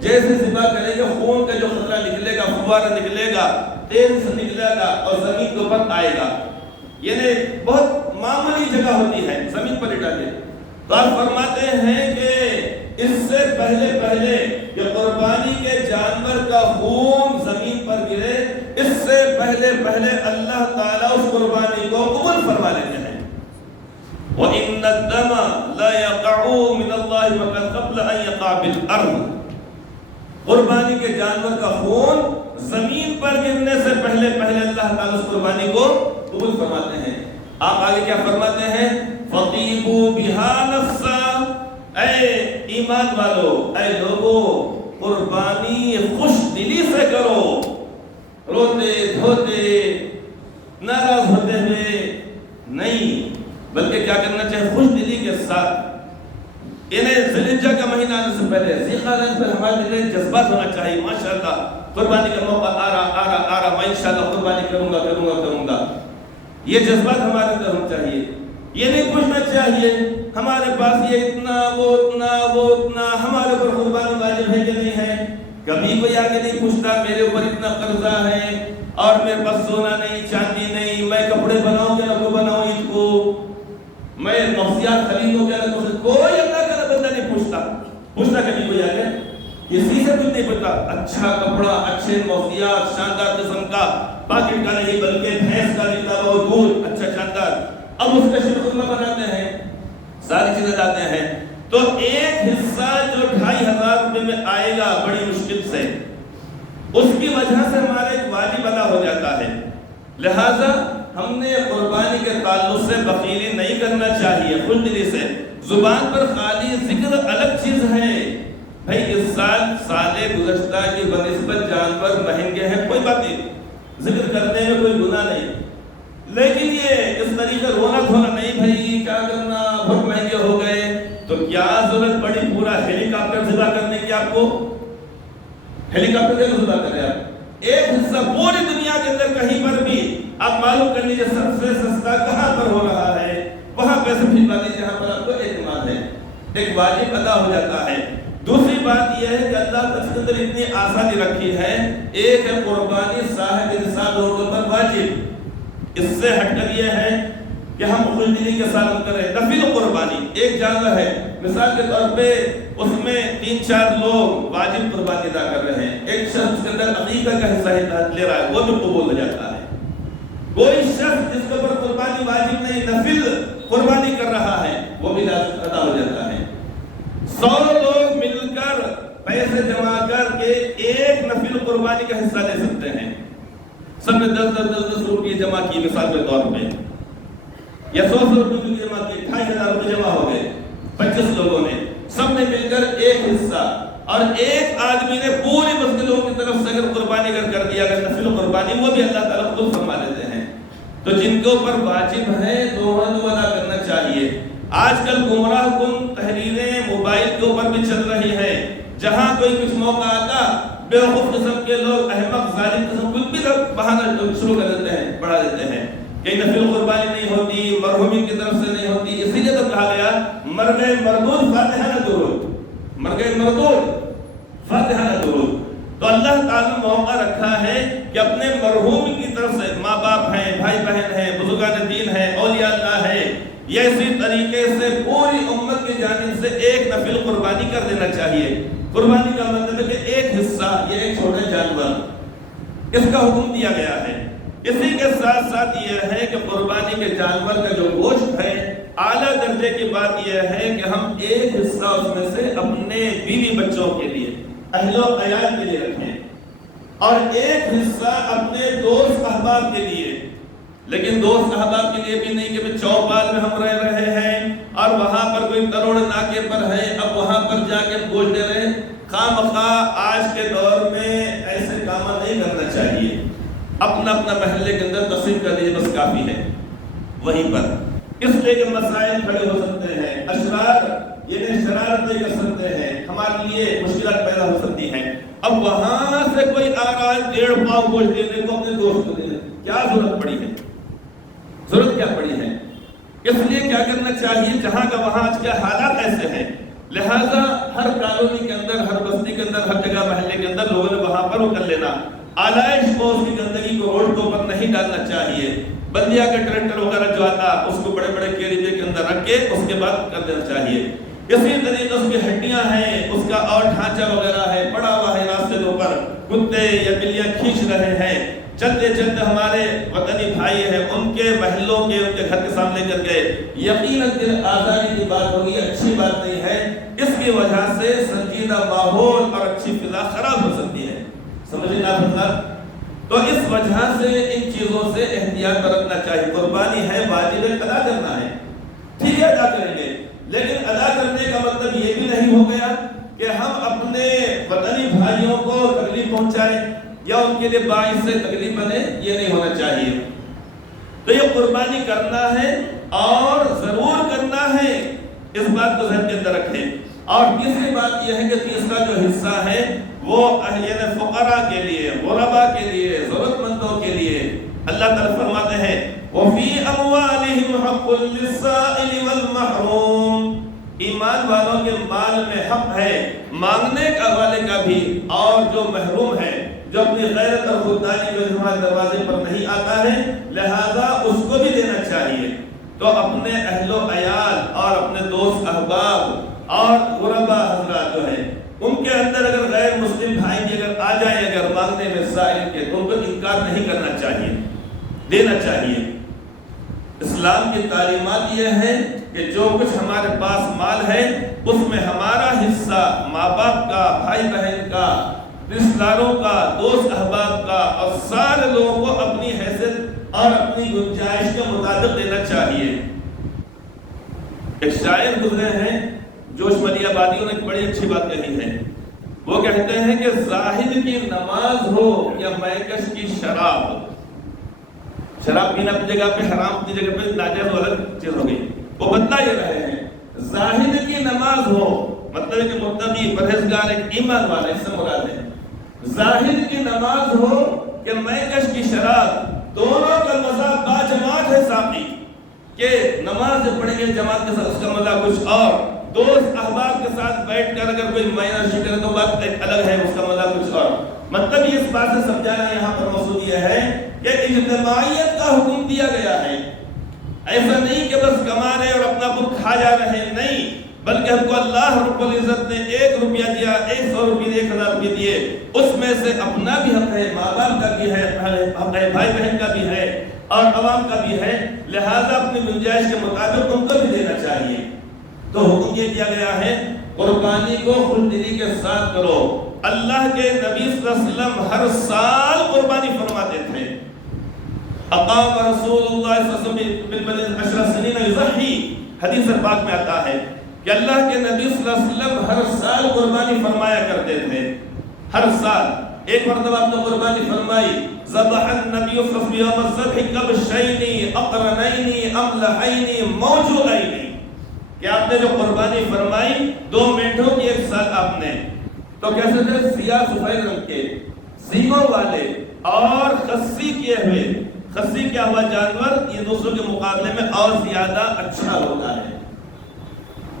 جیسے ذبح کرے گا، خون کا جو قطرہ نکلے گا، فوارہ نکلے گا، تیز سے نکلے گا اور زمین کے اوپر آئے گا، یعنی بہت معمولی جگہ ہوتی ہے زمین پر لٹا کے۔ تو آپ فرماتے ہیں کہ اس سے پہلے کہ قربانی کے جانور کا خون زمین پر گرے، اس سے پہلے اللہ تعالیٰ اس قربانی کو قبول فرما لیتے ہیں۔ وَإِنَّ الدَّمَ لَا يَقَعُ مِنَ اللَّهِ مَكَانٍ قَبْلَ أَن يَقَعَ بِالْأَرْضِ، قربانی کے جانور کا خون زمین پر گرنے سے پہلے اللہ تعالیٰ اس قربانی کو قبول فرماتے ہیں۔ آپ آگے کیا فرماتے ہیں؟ فَطِيبُوا بِهَا نَفْسًا، اے ایمان والو، اے لوگو، قربانی خوش دلی سے کرو، روتے دھوتے ناراض ہوتے ہوئے نہیں، بلکہ کیا کرنا چاہیے؟ خوش دلی کے ساتھ انہیں ذی الحجہ کا مہینہ آنے سے پہلے ذی القعدہ سے ہمارے دل میں جذبات ہونا چاہیے، ماشاءاللہ قربانی کا موقع آ رہا میں انشاءاللہ قربانی کروں گا، یہ جذبات ہمارے اندر ہونا چاہیے۔ یہ نہیں پوچھنا چاہیے ہمارے پاس یہ اتنا وہ اتنا ہمارے اوپر قربانی واجب ہے کہ نہیں ہے۔ کبھی کوئی آگے نہیں پوچھتا میرے اوپر اتنا قرضہ ہے اور میرے پاس سونا نہیں چاندی نہیں، میں کپڑے بناؤں کہ نہ بناؤں عید کو، میں نفسیات خریدوں کہ نہ، کوئی اللہ کا بندہ نہیں پوچھتا کبھی کوئی آگے کسی سے کچھ نہیں پتا۔ اچھا کپڑا، اچھے موسیات، شاندار قسم کا، پاکٹ کا نہیں بلکہ بھینس کا نکلا ہوا دودھ اچھا شاندار، اب اس کا شرخورما بناتے ہیں، ساری چیزیں لاتے ہیں، تو ایک حصہ جو 2500 روپے میں آئے گا بڑی مشکل سے، اس کی وجہ سے ہمارے ایک واجب ادا ہو جاتا ہے۔ لہٰذا ہم نے قربانی کے تعلق سے بخیلی نہیں کرنا چاہیے، خود دلی سے۔ زبان پر خالی ذکر الگ چیز ہے، بھائی اس سال گزشتہ کی بنسبت جانور مہنگے ہیں، کوئی بات نہیں، ذکر کرنے میں کوئی گناہ نہیں، لیکن یہ اس طریقے رونا دھونا نہیں، بھائی کیا کرنا بہت مہنگے ہو گئے، تو کیا ضرورت پڑی پورا ہیلی کاپٹر ذبح کرنے کی؟ آپ کو ہیلی کاپٹر کیا ذبح کریں آپ؟ ایک حصہ پوری دنیا کے اندر کہیں پر بھی آپ معلوم کر لیجیے سب سے سستا کہاں پر ہو رہا ہے، وہاں پیسے بھجوا دیجیے جہاں پر آپ کو اعتماد ہے، ایک واجب ادا ہو جاتا ہے۔ دوسری بات یہ ہے کہ اللہ نے اس کے اندر اتنی آسانی رکھی ہے، ایک ہے قربانی صاحب نصاب لوگوں پر واجب، اس سے ہٹ کر یہ ہے کہ ہم خوش دلی کے ساتھ کریں نفل قربانی۔ ایک جانور ہے مثال کے طور پہ اس میں 3-4 لوگ واجب قربانی ادا کر رہے ہیں، ایک شخص کے اندر عقیقہ کا حصہ لے رہا ہے، وہ بھی قبول ہو جاتا ہے۔ کوئی شخص جس کے اوپر قربانی واجب نہیں نفل قربانی کر رہا ہے وہ بھی ادا ہو جاتا ہے۔ 100 لوگ مل کر پیسے جمع کر کے ایک نفل قربانی کا حصہ لے سکتے ہیں، سب نے 10 روپئے جمع کی مثال کے طور پہ، یا 100 روپئے جمع کی، 2500 روپئے جمع ہو گئے 25 لوگوں نے، سب نے مل کر ایک حصہ، اور ایک آدمی نے پوری بستی لوگوں کی طرف سے اگر قربانی کر دیا اگر نفل قربانی، وہ بھی اللہ تعالیٰ خود فرما دیتے ہیں۔ تو جن کے اوپر واجب ہے تو ادا کرنا چاہیے۔ آج کل گمراہ کن تحریریں موبائل کے اوپر بھی چل رہی ہے، جہاں کوئی کچھ موقع آتا بیوقوف قسم کے لوگ احمق ظالم قسم کچھ بھی بہانہ شروع کر دیتے ہیں، بڑھا دیتے ہیں کہ نفل قربانی نہیں ہوتی، مرحومین کی طرف سے نہیں ہوتی، اسی لیے تو کہا گیا مر گئے مردود فاتحہ نہ درود، مر گئے مردود فاتحہ نہ درود۔ تو اللہ تعالیٰ نے موقع رکھا ہے کہ اپنے مرحوم کی طرف سے، ماں باپ ہیں، بھائی بہن ہیں، بزرگان دین ہیں، اولیاء اللہ ہے، یا اسی طریقے سے پوری امت کی جانب سے ایک نفل قربانی کر دینا چاہیے۔ قربانی کا مطلب ہے کہ ایک حصہ، یہ ایک چھوٹے جانور، اس کا حکم دیا گیا ہے۔ اسی کے ساتھ ساتھ یہ ہے کہ قربانی کے جانور کا جو گوشت ہے، اعلیٰ درجے کی بات یہ ہے کہ ہم ایک حصہ اس میں سے اپنے بیوی بچوں کے لیے، اہل و عیال کے لیے رکھیں، اور ایک حصہ اپنے دوست احباب کے لیے، لیکن دوست احباب کے لیے بھی نہیں کہ چوپال میں ہم رہ رہے ہیں اور وہاں پر کوئی کروڑ ناکے پر ہے، اب وہاں پر جا کے گوشت دے رہے ہیں۔ خواہ مخواہ آج کے دور میں ایسے کام نہیں کرنا چاہیے، اپنا اپنا محلے کے اندر تقسیم کر دیجیے، بس کافی ہے وہیں پر۔ اس لیے کہ مسائل کھڑے ہو سکتے ہیں، اشرار یہ شرارتیں کر سکتے ہیں، ہمارے لیے مشکلات پیدا ہو سکتی ہیں۔ اب وہاں سے کوئی آ رہا ہے 1.5 پاؤ گوشت دینے کو اپنے دوست کو دینے، کیا ضرورت پڑی ہے؟ ضرورت کیا پڑی ہے؟ اس لیے کیا کرنا چاہیے، جہاں کا وہاں آج کے حالات ایسے ہیں، لہٰذا ہر کالونی کے اندر، ہر بستی کے اندر، ہر جگہ محلے کے اندر لوگوں نے وہاں پر وہ کر لینا، آلائش کو، اس کی گندگی کو روڈ کے اوپر نہیں ڈالنا چاہیے۔ بلدیہ کا ٹریکٹر وغیرہ جو آتا اس کو بڑے بڑے کیریبے کے اندر رکھ کے اس کے بعد کر دینا چاہیے۔ اسی طریقے اس کی ہڈیاں ہیں، اس کا اور ڈھانچہ وغیرہ ہے، پڑا ہوا ہے راستے کے اوپر، کتے یا بلیاں کھینچ رہے ہیں، چلتے چلتے ہمارے وطنی بھائی ہیں ان کے محلوں کے، ان کے گھر کے سامنے کر گئے، یقیناً دل آزادی کی بات ہوگی، اچھی بات نہیں ہے۔ اس کی وجہ سے سنجیدہ ماحول اور اچھی فضا خراب ہو سکتی ہے، سمجھیں آپ حضرات۔ تو اس وجہ سے ان چیزوں سے احتیاط برتنا چاہیے۔ قربانی ہے، واجب ہے، ادا کرنا ہے، ٹھیک ہے ادا کریں گے، لیکن ادا کرنے کا مطلب یہ بھی نہیں ہو گیا کہ ہم اپنے وطنی بھائیوں کو تکلیف پہنچائیں یا ان کے لیے باعث سے تکلیف بنے، یہ نہیں ہونا چاہیے۔ تو یہ قربانی کرنا ہے اور ضرور کرنا ہے، اس بات کو ذہن کے اندر رکھیں۔ اور تیسری بات یہ ہے کہ تیسرا جو حصہ ہے وہ یعنی فقراء کے لیے، غرباء کے لیے، ضرورت مندوں کے لیے۔ اللہ تعالیٰ فرماتے ہیں وَفِي أَمْوَالِهِمْ حَقٌّ لِلسَّائِلِ وَالْمَحْرُومِ، ایمان والوں کے مال میں حق ہے مانگنے کا والے کا بھی، اور جو محروم ہے، جو اپنی غیرت اور خودداری کے ہمارے دروازے پر نہیں آتا ہے، لہذا اس کو بھی دینا چاہیے۔ تو اپنے اہل و عیال اور اپنے دوست احباب اور غرباء حضرات جو ہیں ان کے اندر اگر غیر مسلم بھائی بھی اگر آ جائیں اگر مانگنے میں سائل کے، تو ان کو انکار نہیں کرنا چاہیے، دینا چاہیے۔ اسلام کی تعلیمات یہ ہے کہ جو کچھ ہمارے پاس مال ہے اس میں ہمارا حصہ ماں باپ کا، بھائی بہن کا، رشتہ داروں کا، دوست احباب کا، اور سارے لوگوں کو اپنی حیثیت اور اپنی گنجائش کے مطابق دینا چاہیے۔ ایک شاعر گزرے ہیں جوش ملی آبادیوں نے ایک بڑی اچھی بات کہی ہے، وہ کہتے ہیں کہ زاہد کی نماز ہو یا میکش کی شراب، شراب پینا اپنی جگہ پہ حرام، اپنی جگہ پہ ناجائز الگ چیز ہو گئی، وہ بتلا یہ رہے ہیں زاہد کی نماز ہو، مطلب ہے کہ متقی پرہیزگار ایک ایمان والا، اس سے مراد ہے زاہد کی نماز ہو کہ میکش کی شراب، دونوں کا مزہ باجماعت ہے ساقی، کہ نماز جب پڑھیں گے جماعت کے ساتھ اس کا مزہ کچھ اور، دوست احباب کے ساتھ بیٹھ کر اگر کوئی معینہ شی کرے تو بات ایک الگ ہے، اس کا مزہ کچھ اور۔ مطلب یہ اس بات سے سمجھانا یہاں پر مقصود یہ ہے کہ اجتماعیت کا حکم دیا گیا ہے، ایسا نہیں کہ بس کما رہے اور اپنا خود کھا جا رہے ہیں، نہیں، بلکہ ہم کو اللہ رب العزت نے 1 روپیہ دیا، 100 روپیہ 1000 روپیہ دیے، اس میں سے اپنا بھی حق ہے، ماں باپ کا بھی ہے، بھائی بہن کا بھی ہے اور عوام کا بھی ہے، لہذا اپنی گنجائش کے مطابق ان کو بھی دینا چاہیے۔ تو حکم یہ دیا گیا ہے قربانی کو خوددلی کے ساتھ کرو۔ اللہ کے نبی صلی اللہ علیہ وسلم ہر سال قربانی فرماتے تھے۔ اقام رسول اللہ صلی اللہ علیہ وسلم بالبدن 10 سنین یضحی، حدیث پاک میں آتا ہے کہ اللہ کے نبی صلی اللہ علیہ وسلم ہر سال قربانی فرمایا کرتے تھے، ہر سال ایک مرتبہ آپ نے قربانی فرمائی، ذبح النبی صلی اللہ علیہ وسلم یوم الذبح کبشین اقرنین املحین موجوعین، کہ آپ نے جو قربانی فرمائی 2 مینڈوں کی ایک سال آپ نے، تو کیسے تھے؟ سیاہ سفید رنگ کے، سینگوں والے اور خصی کیے ہوئے۔ خصی کیا ہوا جانور یہ دوسروں کے مقابلے میں اور زیادہ اچھا ہوتا ہے،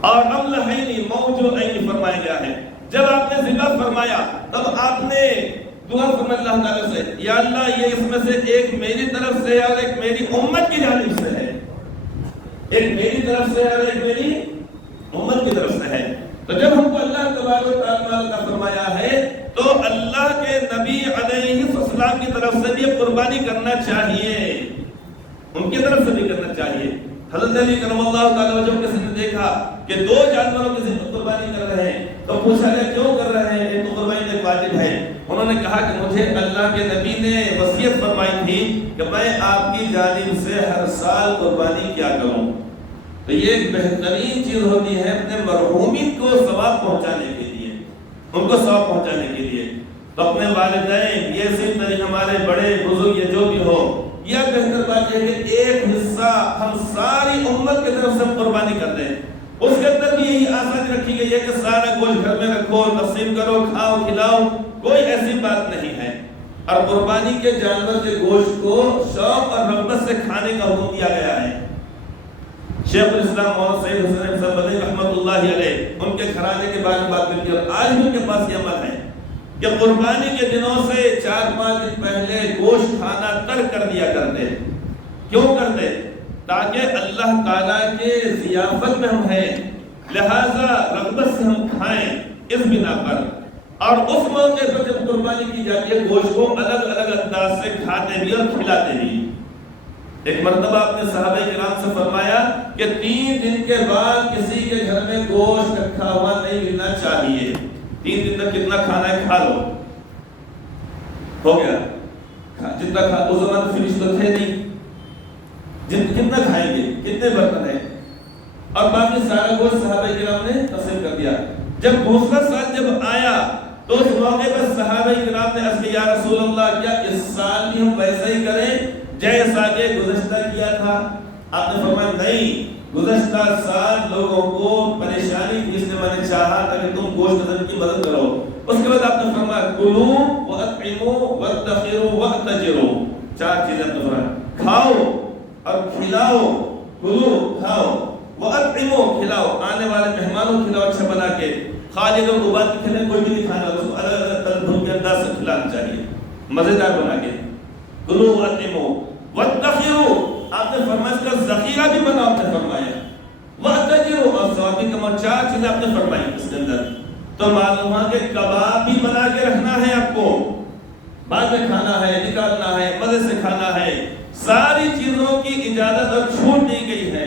اور املحین موجوعین فرمایا گیا ہے۔ جب آپ نے ذبح فرمایا تب آپ نے دعا فرمائی اللہ تعالیٰ سے، یا اللہ یہ اس میں سے ایک میری طرف سے اور ایک میری امت کی جانب سے ہے، ایک میری طرف سے اور ایک میری امت کی طرف سے ہے۔ تو جب ہم کو اللہ تبارک و تعالیٰ کا فرمایا ہے تو اللہ کے نبی علیہ السلام کی طرف سے بھی قربانی کرنا چاہیے، ان کی طرف سے بھی کرنا چاہیے۔ حضرت علی کرم اللہ تعالیٰ وجہ کسی نے دیکھا کہ 2 جانوروں کی قربانی کر رہے ہیں، تو پوچھا گیا کیوں کر رہے ہیں؟ ایک تو قربانی ایک واجب ہے۔ انہوں نے کہا کہ مجھے اللہ کے نبی نے وصیت فرمائی تھی کہ میں آپ کی جانب سے ہر سال قربانی کیا کروں۔ تو یہ ایک بہترین چیز ہوتی ہے اپنے مرحومین کو ثواب پہنچانے کے لیے، ان کو ثواب پہنچانے کے لیے۔ تو اپنے والدین، یہ صرف طریق ہمارے بڑے بزرگ یہ جو بھی ہو، یہ بہتر بات ہے کہ ایک حصہ ہم ساری امت کی طرف سے قربانی کر دیں۔ اس کے اندر بھی یہی آسانی رکھی گئی ہے کہ سارا گوشت گھر میں رکھو، تقسیم کرو، کھاؤ کھلاؤ، کوئی ایسی بات نہیں ہے۔ اور قربانی کے جانور کے گوشت کو شوق اور رغبت سے کھانے کا حکم دیا گیا ہے۔ شیخ الاسلام مولانا سید حسین صاحب مدنی رحمۃ اللہ علیہ ان کے گھرانے کے بارے میں بات کرتی ہے، اور آج بھی ان کے پاس یہ عمل ہے کہ قربانی کے دنوں سے 4-5 دن پہلے گوشت کھانا ترک کر دیا کرتے۔ کیوں کرتے؟ تاکہ اللہ تعالیٰ کے ضیافت میں ہم ہیں، لہذا رغبت سے ہم کھائیں اس بنا پر۔ اور اس موقع پر جب قربانی کی جاتی ہے گوشت کو الگ الگ انداز سے کھاتے بھی اور کھلاتے بھی۔ ایک مرتبہ آپ نے صحابہ کرام سے فرمایا کہ 3 دن کے بعد کسی کے گھر میں گوشت رکھا ہوا نہیں ملنا چاہیے، 3 دن تک کتنا کھانا ہے کھا لو، ہو گیا، جتنا کھا، اس زمانے فریج تو تھے نہیں، کتنا کھائیں گے، کتنے برتن ہیں، اور باقی سارا گوشت صحابہ کرام نے تقسیم کر دیا۔ جب دوسرا سال جب آیا تو اس موقع پر صحابہ کرام نے عرض کیا یا رسول اللہ کیا اس سال بھی ہم ویسا ہی کریں جیسا کہ گزشتہ کیا تھا؟ آپ نے فرمایا نہیں، گزشتہ سال لوگوں کو پریشانی تھی، اس لیے میں نے چاہا تھا کہ تم گوشت نظر کی مدد کرو۔ اس کے بعد آپ نے فرمایا کلو واطعموا وادخروا واعتجروا، 4 چیزیں آپ نے فرمایا، کھاؤ اور کھلاؤ، کلو کھاؤ، واطعموا کھلاؤ، آنے والے مہمانوں کو کھلاؤ اچھا بنا کے، خالی اگر ابال کے کھلائیں کوئی بھی نہیں کھانا، اس کو الگ الگ تندور کے انداز سے کھلانا چاہیے، مزیدار بنا کے، کلو واطعموا وادخروا، آپ نے فرمایا اس کا ذخیرہ بھی بناؤ، آپ نے فرمایا واعتجروا، اور ثواب بھی کماؤ، 4 چیزیں آپ نے فرمائی اس کے اندر۔ تو معلوم ہے کہ کباب بھی بنا کے رکھنا ہے آپ کو، بعد میں کھانا ہے، نکالنا ہے، مزے سے کھانا ہے، ساری چیزوں کی اجازت اور چھوٹ دی گئی ہے،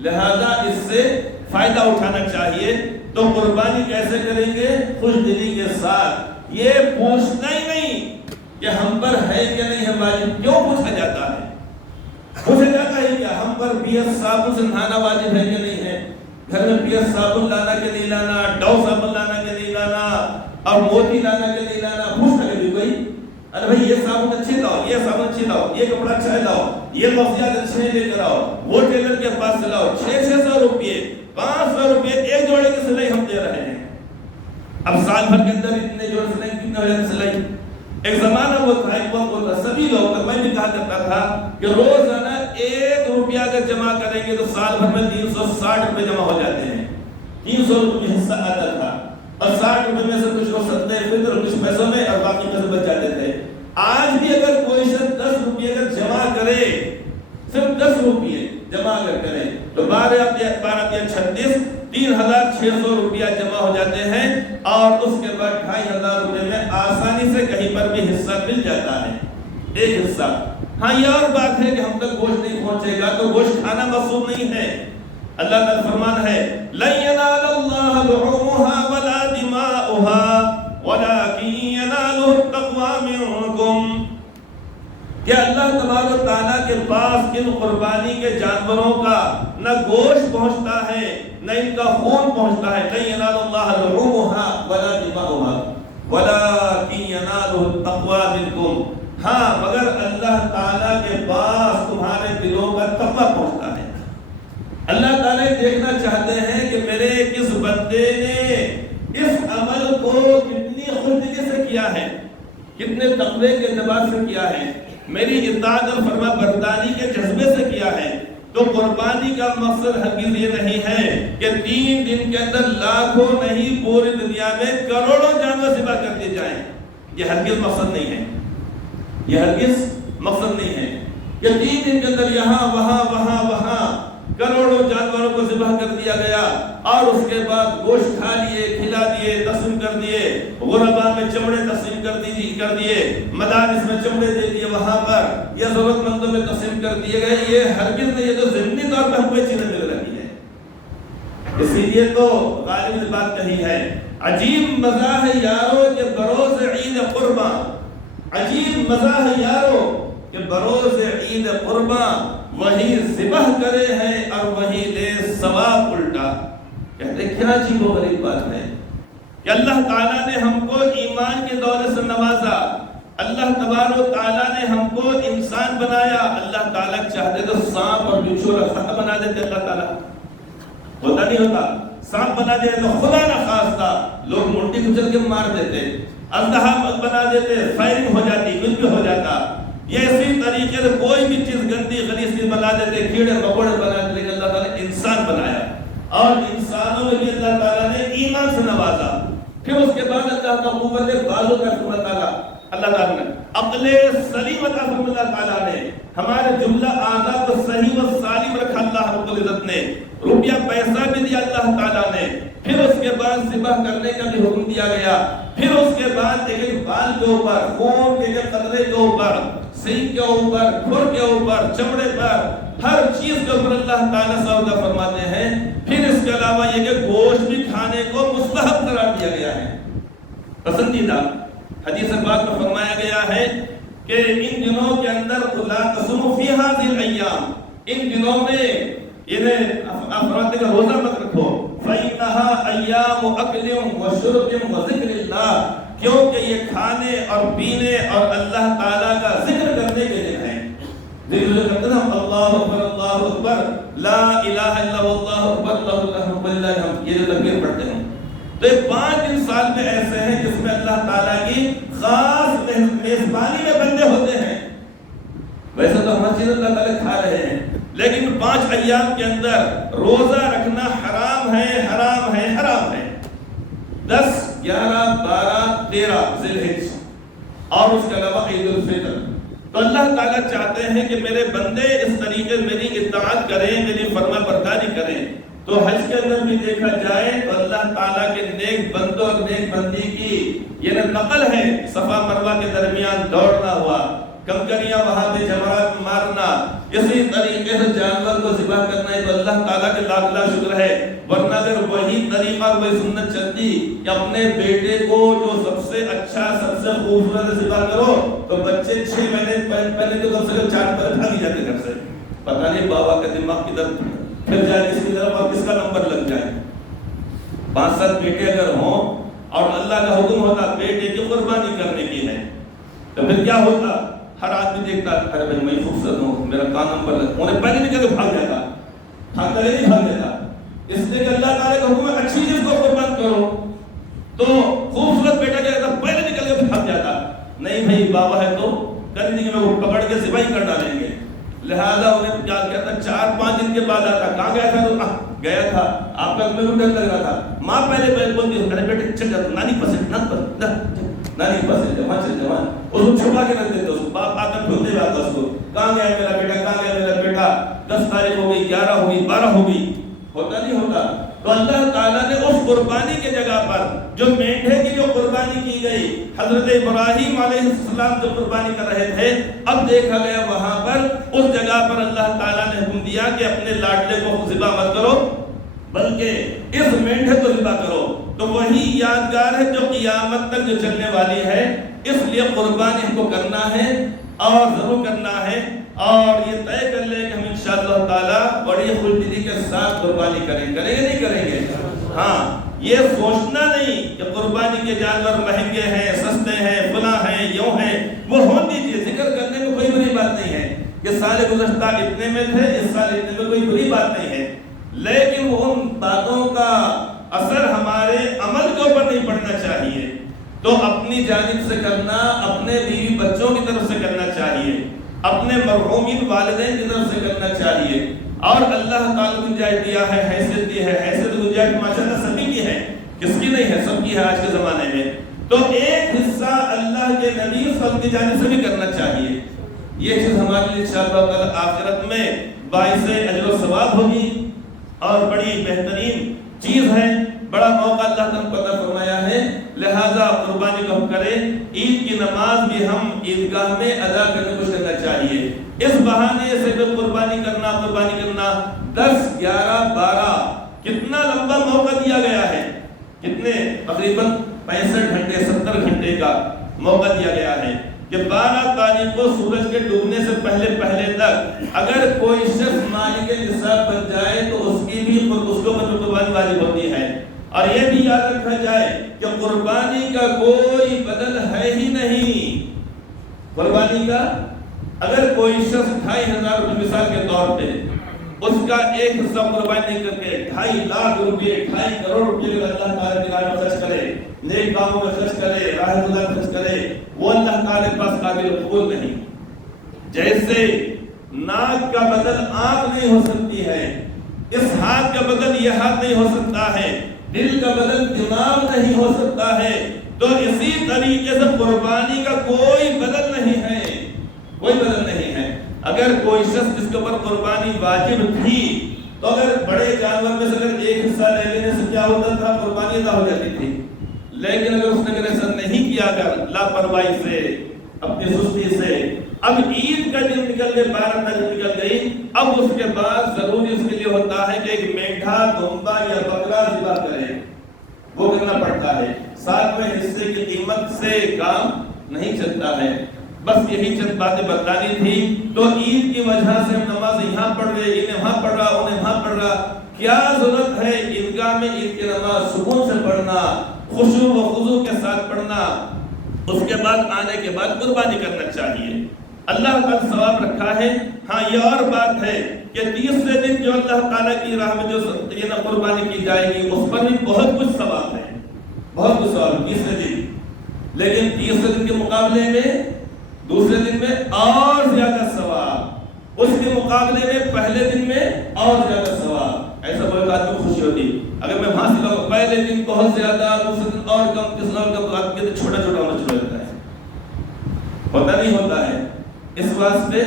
لہذا اس سے فائدہ اٹھانا چاہیے۔ تو قربانی کیسے کریں گے؟ خوش دلی کے ساتھ، یہ پوچھنا ہی نہیں کہ ہم پر ہے کہ نہیں ہے واجب۔ کیوں پوچھا جاتا ہے؟ پوچھا جاتا ہے کیا ہم پر BS صابن سے نہانا واجب ہے کہ نہیں ہے؟ گھر میں BS صابن لانا کہ نہیں لانا، ڈو صابن لانا کہ نہیں لانا، اور موتی لانا کہ نہیں لانا، پوچھتا کبھی کوئی؟ ارے بھائی یہ صابن اچھے لاؤ، یہ صابن اچھے لاؤ، یہ کپڑا اچھا لاؤ، یہ لفظیات اچھے لے کر آؤ، وہ ٹیلر کے پاس سے لاؤ، 600 روپئے 500 روپئے ایک جوڑے کی سلائی ہم دے رہے ہیں۔ اب سال بھر کے اندر اتنے جوڑے سلائی، کتنے ہو جاتے سلائی؟ ایک زمانہ وہ تھا، ایک وقت ہوتا، سبھی لوگ، میں بھی کہا کرتا تھا کہ روزانہ 1 روپیہ اگر جمع کریں گے تو سال بھر میں 360 روپے جمع ہو جاتے ہیں، 300 روپے حصہ آتا تھا، اور 60 روپے میں سے کچھ لوگ صدقہ فطر اور کچھ پیسوں میں اور باقی پیسے بچ جاتے تھے۔ آج بھی اگر کوئی شخص 10 روپیے اگر جمع کرے، صرف 10 روپیے جمع اگر کرے تو 12 یا 36 3600 روپیہ جمع ہو جاتے ہیں، اور اس کے بعد 2500 روپے میں آسانی سے کہیں پر بھی حصہ مل جاتا ہے، ایک حصہ۔ ہاں یہ اور بات ہے کہ ہم تک گوشت نہیں پہنچے گا تو گوشت کھانا مقصود نہیں ہے۔ اللہ تعالیٰ فرمان ہے لَن يَنَالَ اللَّهَ لُحُومُهَا وَلَا دِمَاؤُهَا وَلَكِن يَنَالُهُ التَّقْوَىٰ مِنكُمْ، کہ اللہ تبارک و تعالیٰ کے پاس ان قربانی کے جانوروں کا نہ گوشت پہنچتا ہے نہ ان کا خون پہنچتا ہے۔ لَن يَنَالَ اللَّهَ لُحُومُهَا وَلَا دِمَاؤُهَا وَلَكِن يَنَالُهُ التَّقْوَىٰ مِنكُمْ، ہاں مگر اللہ تعالیٰ کے پاس تمہارے دلوں کا تقویٰ پہنچتا ہے۔ اللہ تعالیٰ دیکھنا چاہتے ہیں کہ میرے کس بندے نے اس عمل کو کتنی خوددلی سے کیا ہے، کتنے تقوی کے اعتبار سے کیا ہے، میری اطاعت اور فرما برداری کے جذبے سے کیا ہے۔ تو قربانی کا مقصد ہرگز یہ نہیں ہے کہ 3 دن کے اندر لاکھوں نہیں پوری دنیا میں کروڑوں جانور ذبح کر دیے جائیں، یہ ہرگز مقصد نہیں ہے، یہ ہرگز مقصد نہیں ہے کہ 3 دن کے اندر یہاں وہاں وہاں وہاں کروڑوں جانوروں کو ذبح کر دیا گیا، اور اس کے بعد گوشت کھا لیے، کھلا دیے، تقسیم کر دیے، غربا میں چمڑے تقسیم کر دیے، مدارس میں چمڑے دے دیے، وہاں پر یا ضرورت مندوں میں تقسیم کر دیے گئے۔ یہ ہرگز نہیں، یہ تو ضمنی طور پہ ہم کو چیزیں مل رہی ہیں۔ اسی لیے تو غالب نے بات کہی ہے، عجیب مزہ ہے یارو کہ بروز عید قرباں، عجیب مزہ ہے یارو کہ بروز عید قرباں، وہی ذبح کرے ہیں اور وہی لے ثواب الٹا۔ کہتے کیا عجیب و غریب بات ہے کہ اللہ تعالیٰ نے ہم کو ایمان کی دولت سے نوازا، اللہ تبارک و تعالیٰ نے ہم کو انسان بنایا۔ اللہ تعالیٰ چاہتے تو سانپ اور بچھو رکھا بنا دیتے، اللہ تعالیٰ ہوتا نہیں ہوتا، سانپ بنا دیتے تو خدا نہ خواستہ لوگ ملٹی کچل کے مار دیتے، اژدہا بنا دیتے، فائرنگ ہو جاتی، کچھ بھی ہو جاتا۔ یہ اسی طریقے سے کوئی بھی چیز گندی غلیظ چیز بنا دیتے، کیڑے مکوڑے بنا دیتے، لیکن اللہ تعالیٰ نے انسان بنایا، اور انسانوں میں بھی اللہ تعالیٰ نے ایمان سے نوازا۔ پھر اس کے بعد اللہ کا قوت بازو کا اللہ تعالیٰ نے عقل سلیم عطا فرمایا، اللہ تعالیٰ نے ہمارے جملہ اعضاء کو صحیح و سالم رکھا اللہ رب العزت نے، روپیہ پیسہ بھی دیا اللہ تعالیٰ نے۔ پھر اس کے بعد ذبح کرنے کا بھی حکم دیا گیا، پھر اس کے بعد ایک ایک بال کے اوپر، خون کے ایک قطرے کے اوپر، سینگ کے اوپر، کھر کے اوپر، چمڑے پر، ہر چیز کے اوپر اللہ تعالیٰ سودا فرماتے ہیں۔ پھر اس کے علاوہ یہ کہ گوشت بھی کھانے کو مستحب قرار دیا گیا ہے، پسندیدہ۔ حدیث پاک میں فرمایا گیا ہے کہ ان دنوں کے اندر لا تصوموا فی هذه الايام، ان دنوں میں انہیں افراد کا روزہ مت رکھو، فإنها أيام أكل وشرب وذكر اللہ، کیونکہ یہ کھانے اور پینے اور اللہ تعالیٰ کا ذکر کرنے کے دن ہیں۔ ذکر جو کرتے ہیں اللہ اکبر لا الہ الا اللہ اکبر اللہ الحمد، یہ جو تکبیر پڑھتے ہیں، تو یہ 5 دن سال میں ایسے ہیں جس میں اللہ تعالیٰ کی خاص میزبانی میں بندے ہوتے ہیں۔ ویسے تو ہر چیز اللہ تعالیٰ کھا رہے ہیں، لیکن 5 ایام کے اندر روزہ رکھنا حرام ہے، حرام ہے، حرام ہے۔ 10، 11، 12، 13 ذی الحجہ اور اس کے علاوہ عید الفطر۔ تو اللہ تعالیٰ چاہتے ہیں کہ میرے بندے اس طریقے میری اطاعت کریں، میری فرما برداری کریں۔ تو حج کے اندر بھی دیکھا جائے تو اللہ تعالیٰ کے نیک بندوں اور نیک بندی کی یہ نقل ہے، صفا مروہ کے درمیان دوڑنا ہوا، کنکریاں وہاں پہ جمرات مارنا، اسی طریقے سے جانور کو ذبح کرنا ہے، تو اللہ تعالیٰ کے لاکھ لاکھ شکر ہے۔ ورنہ اگر وہی طریقہ اور وہی سنت چلتی کہ اپنے بیٹے کو جو سب سے اچھا سب سے خوبصورت ذبح کرو تو بچے 6 مہینے پہلے تو کم سے کم 4 پر بھاگ جاتے گھر سے، پتہ نہیں بابا کا دماغ کدھر پھر جائے کس کی طرف اور کس کا نمبر لگ جائے۔ 5-7 بیٹے اگر ہوں اور اللہ کا حکم ہوتا بیٹے کی قربانی کرنے کی ہے تو پھر کیا ہوتا؟ ہر آدمی دیکھتا ارے بھائی میں خوبصورت ہوں، میرا کہاں نمبر لگ، انہیں پہلے نکل کے بھاگ جاتا، بھاگتا نہیں بھاگ جاتا۔ اس لیے کہ اللہ تعالیٰ کا حکم ہے اچھی چیز کو قربان کرو، تو خوبصورت بیٹا کیا کرتا؟ پہلے نکل کے بھاگ جاتا، نہیں بھائی بابا ہے تو کر دیں گے، میں وہ پکڑ کے ذبح ہی کر ڈالیں گے۔ لہذا انہیں کیا کہتا 4-5 دن کے بعد آتا، کہاں گیا تھا؟ تو گیا تھا، آپ کا میں ڈر لگ رہا تھا، ماں پہلے بولتی ارے بیٹے چل جاتا، نانی پسند نانی پسند وہاں چل جا، اس کو چھپا کے رکھ دیتے، اس کو باپ آتا ڈھونڈنے میں آتا، اس کو کہاں گیا میرا بیٹا، کہاں گیا میرا بیٹا؟ 10 تاریخ ہو گئی، 11 ہو گئی، 12 ہو گئی، ہوتا نہیں ہوتا۔ تو اللہ تعالیٰ نے اس قربانی کے جگہ پر جو مینڈھے کی جو قربانی کی گئی، حضرت ابراہیم علیہ السلام جو قربانی کر رہے تھے، اب دیکھا گیا وہاں پر اس جگہ پر اللہ تعالیٰ نے حکم دیا کہ اپنے لاڈلے کو ذبح مت کرو بلکہ اس مینڈھے کو ذبح کرو۔ تو وہی یادگار ہے جو قیامت تک جو چلنے والی ہے، اس لیے قربانی ہم کو کرنا ہے اور ضرور کرنا ہے، اور یہ طے کر لیں کہ ہم انشاءاللہ تعالی بڑی خوشدلی کے ساتھ قربانی کریں گے نہیں کریں گے؟ ہاں، یہ سوچنا نہیں کہ قربانی کے جانور مہنگے ہیں، سستے ہیں، فلاں ہیں، یوں ہیں، وہ ہون دیجیے، ذکر کرنے میں کوئی بری بات نہیں ہے کہ سال گزشتہ اتنے میں تھے، اس سال اتنے میں، کوئی بری بات نہیں ہے، لیکن ان باتوں کا اثر ہمارے عمل کے اوپر نہیں پڑنا چاہیے۔ تو اپنی جانب سے کرنا، اپنے بیوی بچوں کی طرف سے کرنا چاہیے، اپنے مرحومین والدین کی طرف سے کرنا چاہیے، اور اللہ تعالیٰ گنجائش دیا ہے، حیثیت دی ہے، حیثیت گنجائش ماشاءاللہ سبھی کی ہے، کس کی نہیں ہے؟ سب کی ہے آج کے زمانے میں۔ تو ایک حصہ اللہ کے نبی صلی اللہ علیہ وسلم کی جانب سے بھی کرنا چاہیے، یہ چیز ہمارے لیے انشاءاللہ تعالیٰ آخرت میں باعث اجر و ثواب ہوگی اور بڑی بہترین چیز ہے، بڑا موقع اللہ تعالیٰ کو عطا فرمایا ہے۔ لہذا قربانی کو ہم کریں، عید کی نماز بھی ہم عیدگاہ میں ادا کرنے کو کرنا چاہیے۔ اس بہانے سے جو قربانی کرنا 10، 11، 12 کتنا لمبا موقع دیا گیا ہے، کتنے تقریباً 65 گھنٹے 70 گھنٹے کا موقع دیا گیا ہے کہ 12 تاریخ کو سورج کے ڈوبنے سے پہلے تک اگر کوئی شخص مالک نصاب بن جائے تو اس کی بھی اس کو قربانی واجب ہوتی ہے۔ اور یہ بھی یاد رکھا جائے کہ قربانی کا کوئی بدل ہے ہی نہیں۔ قربانی کا اگر کوئی شخص 2500 روپے مثال کے طور پہ اس کا ایک حصہ قربانی کر کے 2.5 لاکھ روپے 2.5 کروڑ روپے اللہ تعالیٰ کی راہ میں خرچ کرے، نیک کاموں میں خرچ کرے، راہ خدا خرچ کرے، وہ اللہ تعالیٰ کے پاس قابل قبول نہیں۔ جیسے ناک کا بدل آنکھ نہیں ہو سکتی ہے، اس ہاتھ کا بدل یہ ہاتھ نہیں ہو سکتا ہے، دل کا بدل دماغ نہیں ہو سکتا ہے، تو اسی طریقے سے قربانی کا کوئی بدل نہیں ہے، کوئی بدل نہیں ہے۔ اگر کوئی شخص جس کے اوپر قربانی واجب تھی تو اگر بڑے جانور میں سے اگر ایک حصہ لے لینے سے کیا ہوتا تھا؟ قربانی ادا ہو جاتی تھی۔ لیکن اگر اس نے ایسا نہیں کیا، اگر لاپرواہی سے، اپنی سستی سے، اب عید کا دن نکل گئے، 12 تاریخ نکل گئی، اب اس کے بعد ضروری اس کے لیے ہوتا ہے کہ ایک مینڈھا، دمبا یا بکرا ذبح کرے، وہ کرنا پڑتا ہے۔ 7ویں حصے کی قیمت سے کام نہیں چلتا ہے۔ بس یہی چند باتیں بتلانی تھی۔ تو عید کی وجہ سے ہم نماز یہاں پڑھ رہے، انہیں وہاں پڑھ رہا، انہیں وہاں پڑھ رہا، کیا ضرورت ہے عیدگاہ میں عید کی نماز سکون سے پڑھنا، خشوع و خضوع کے ساتھ پڑھنا، اس کے بعد آنے کے بعد قربانی کرنا چاہیے۔ اللہ کا ثواب رکھا ہے۔ ہاں یہ اور بات ہے کہ تیسرے دن جو اللہ تعالیٰ کی راہ میں جو قربانی کی جائے گی اس پر بھی بہت کچھ ثواب ہے، بہت کچھ ثواب تیسرے دن، لیکن تیسرے دن کے مقابلے میں دوسرے دن میں اور زیادہ ثواب، اس کے مقابلے میں پہلے دن میں اور زیادہ ثواب۔ ایسا بولے آدمی کو خوشی ہوتی، اگر میں وہاں سے لوں پہلے دن بہت زیادہ، دوسرے دن اور کم، تیسرا اور کم، آدمی کے چھوٹا چھوٹا ہونا شروع ہوتا ہے، ہوتا نہیں ہوتا ہے۔ اس واسطے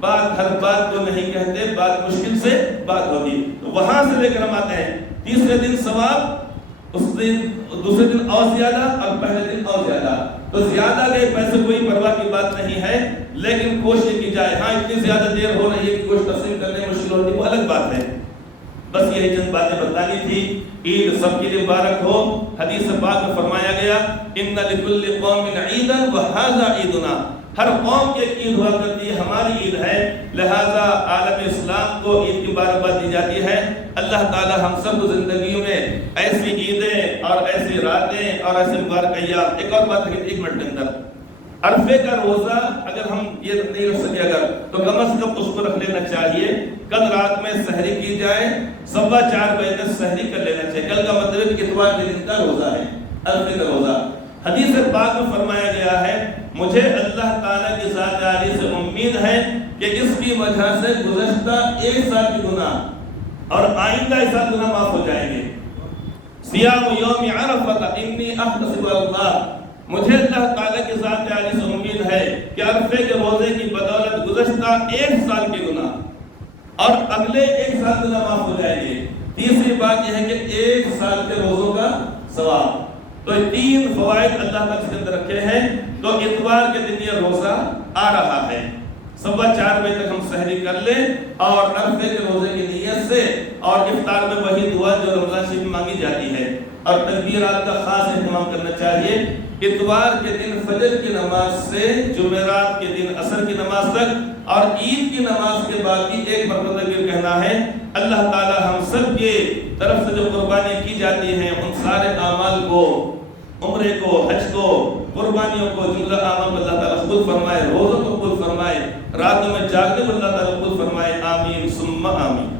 بات ہر بات کو نہیں کہتے، بات مشکل سے بات ہوگی۔ تو وہاں سے لے کر ہم آتے ہیں تیسرے دن ثواب، اس دن دوسرے دن اور زیادہ، اور پہلے دن اور زیادہ۔ تو زیادہ گئے پیسے کوئی پرواہ کی بات نہیں ہے، لیکن کوشش کی جائے۔ ہاں اتنی زیادہ دیر ہو رہی ہے کہ کچھ تقسیم کرنے میں مشکل ہوتی ہے، وہ الگ بات ہے۔ بس یہی چند باتیں بتانی تھی۔ عید سب کے لیے مبارک ہو۔ حدیث پاک میں فرمایا گیا ان لکل قوم عیدا وہذا عیدنا، ہر قوم کی ایک عید ہوا کرتی ہے، ہماری عید ہے، لہذا عالم اسلام کو عید کی مبارکباد دی جاتی ہے۔ اللہ تعالی ہم سب کو زندگیوں میں ایسی عیدیں اور ایسی راتیں اور ایسے مبارک ایام۔ ایک اور بات ہے، ایک منٹ کے اندر عرفے کا روزہ اگر ہم یہ نہیں رکھ سکے اگر تو کم از کم اس کو رکھ لینا چاہیے۔ کل رات میں سحری کی جائے، 4:15 بجے تک سحری کر لینا چاہیے۔ کل کا مطلب اتوار کے دن کا روزہ ہے، عرفے کا روزہ۔ حدیث پاک میں فرمایا گیا ہے مجھے اللہ تعالیٰ کی ذات عالی سے امید ہے کہ اس کی وجہ سے گزشتہ 1 سال کی گناہ اور آئندہ 1 سال گناہ معاف ہو جائیں گے۔ صیام یوم عرفہ انی احتسب اللہ، مجھے اللہ تعالیٰ کی ذات عالی سے امید ہے کہ عرفے کے روزے کی بدولت گزشتہ 1 سال کے گناہ اور اگلے 1 سال گناہ معاف ہو جائیں گے۔ تیسری بات یہ ہے کہ 1 سال کے روزوں کا ثواب۔ تو 3 فوائد اللہ تعالیٰ کے اندر رکھے ہیں۔ تو اتوار کے دن یہ روزہ آ رہا ہے، 4:15 بجے تک ہم سحری کر لیں اور عرفے کے روزے کی نیت سے، اور افطار میں وہی دعا جو رمضان شریف میں مانگی جاتی ہے، اور تکبیرات کا خاص اہتمام کرنا چاہیے۔ اتوار کے دن فجر کی نماز سے جمعرات کے دن عصر کی نماز تک اور عید کی نماز کے بعد بھی ایک مرتبہ تکبیر کہنا ہے۔ اللہ تعالی ہم سب کے طرف سے جو قربانی کی جاتی ہیں ان سارے اعمال کو، عمرے کو، حج کو، قربانیوں کو، جملہ اعمال کو اللہ تعالی قبول فرمائے، روزوں کو قبول فرمائے، راتوں میں جاگنے کو اللہ تعالی قبول فرمائے۔ آمین ثم آمین۔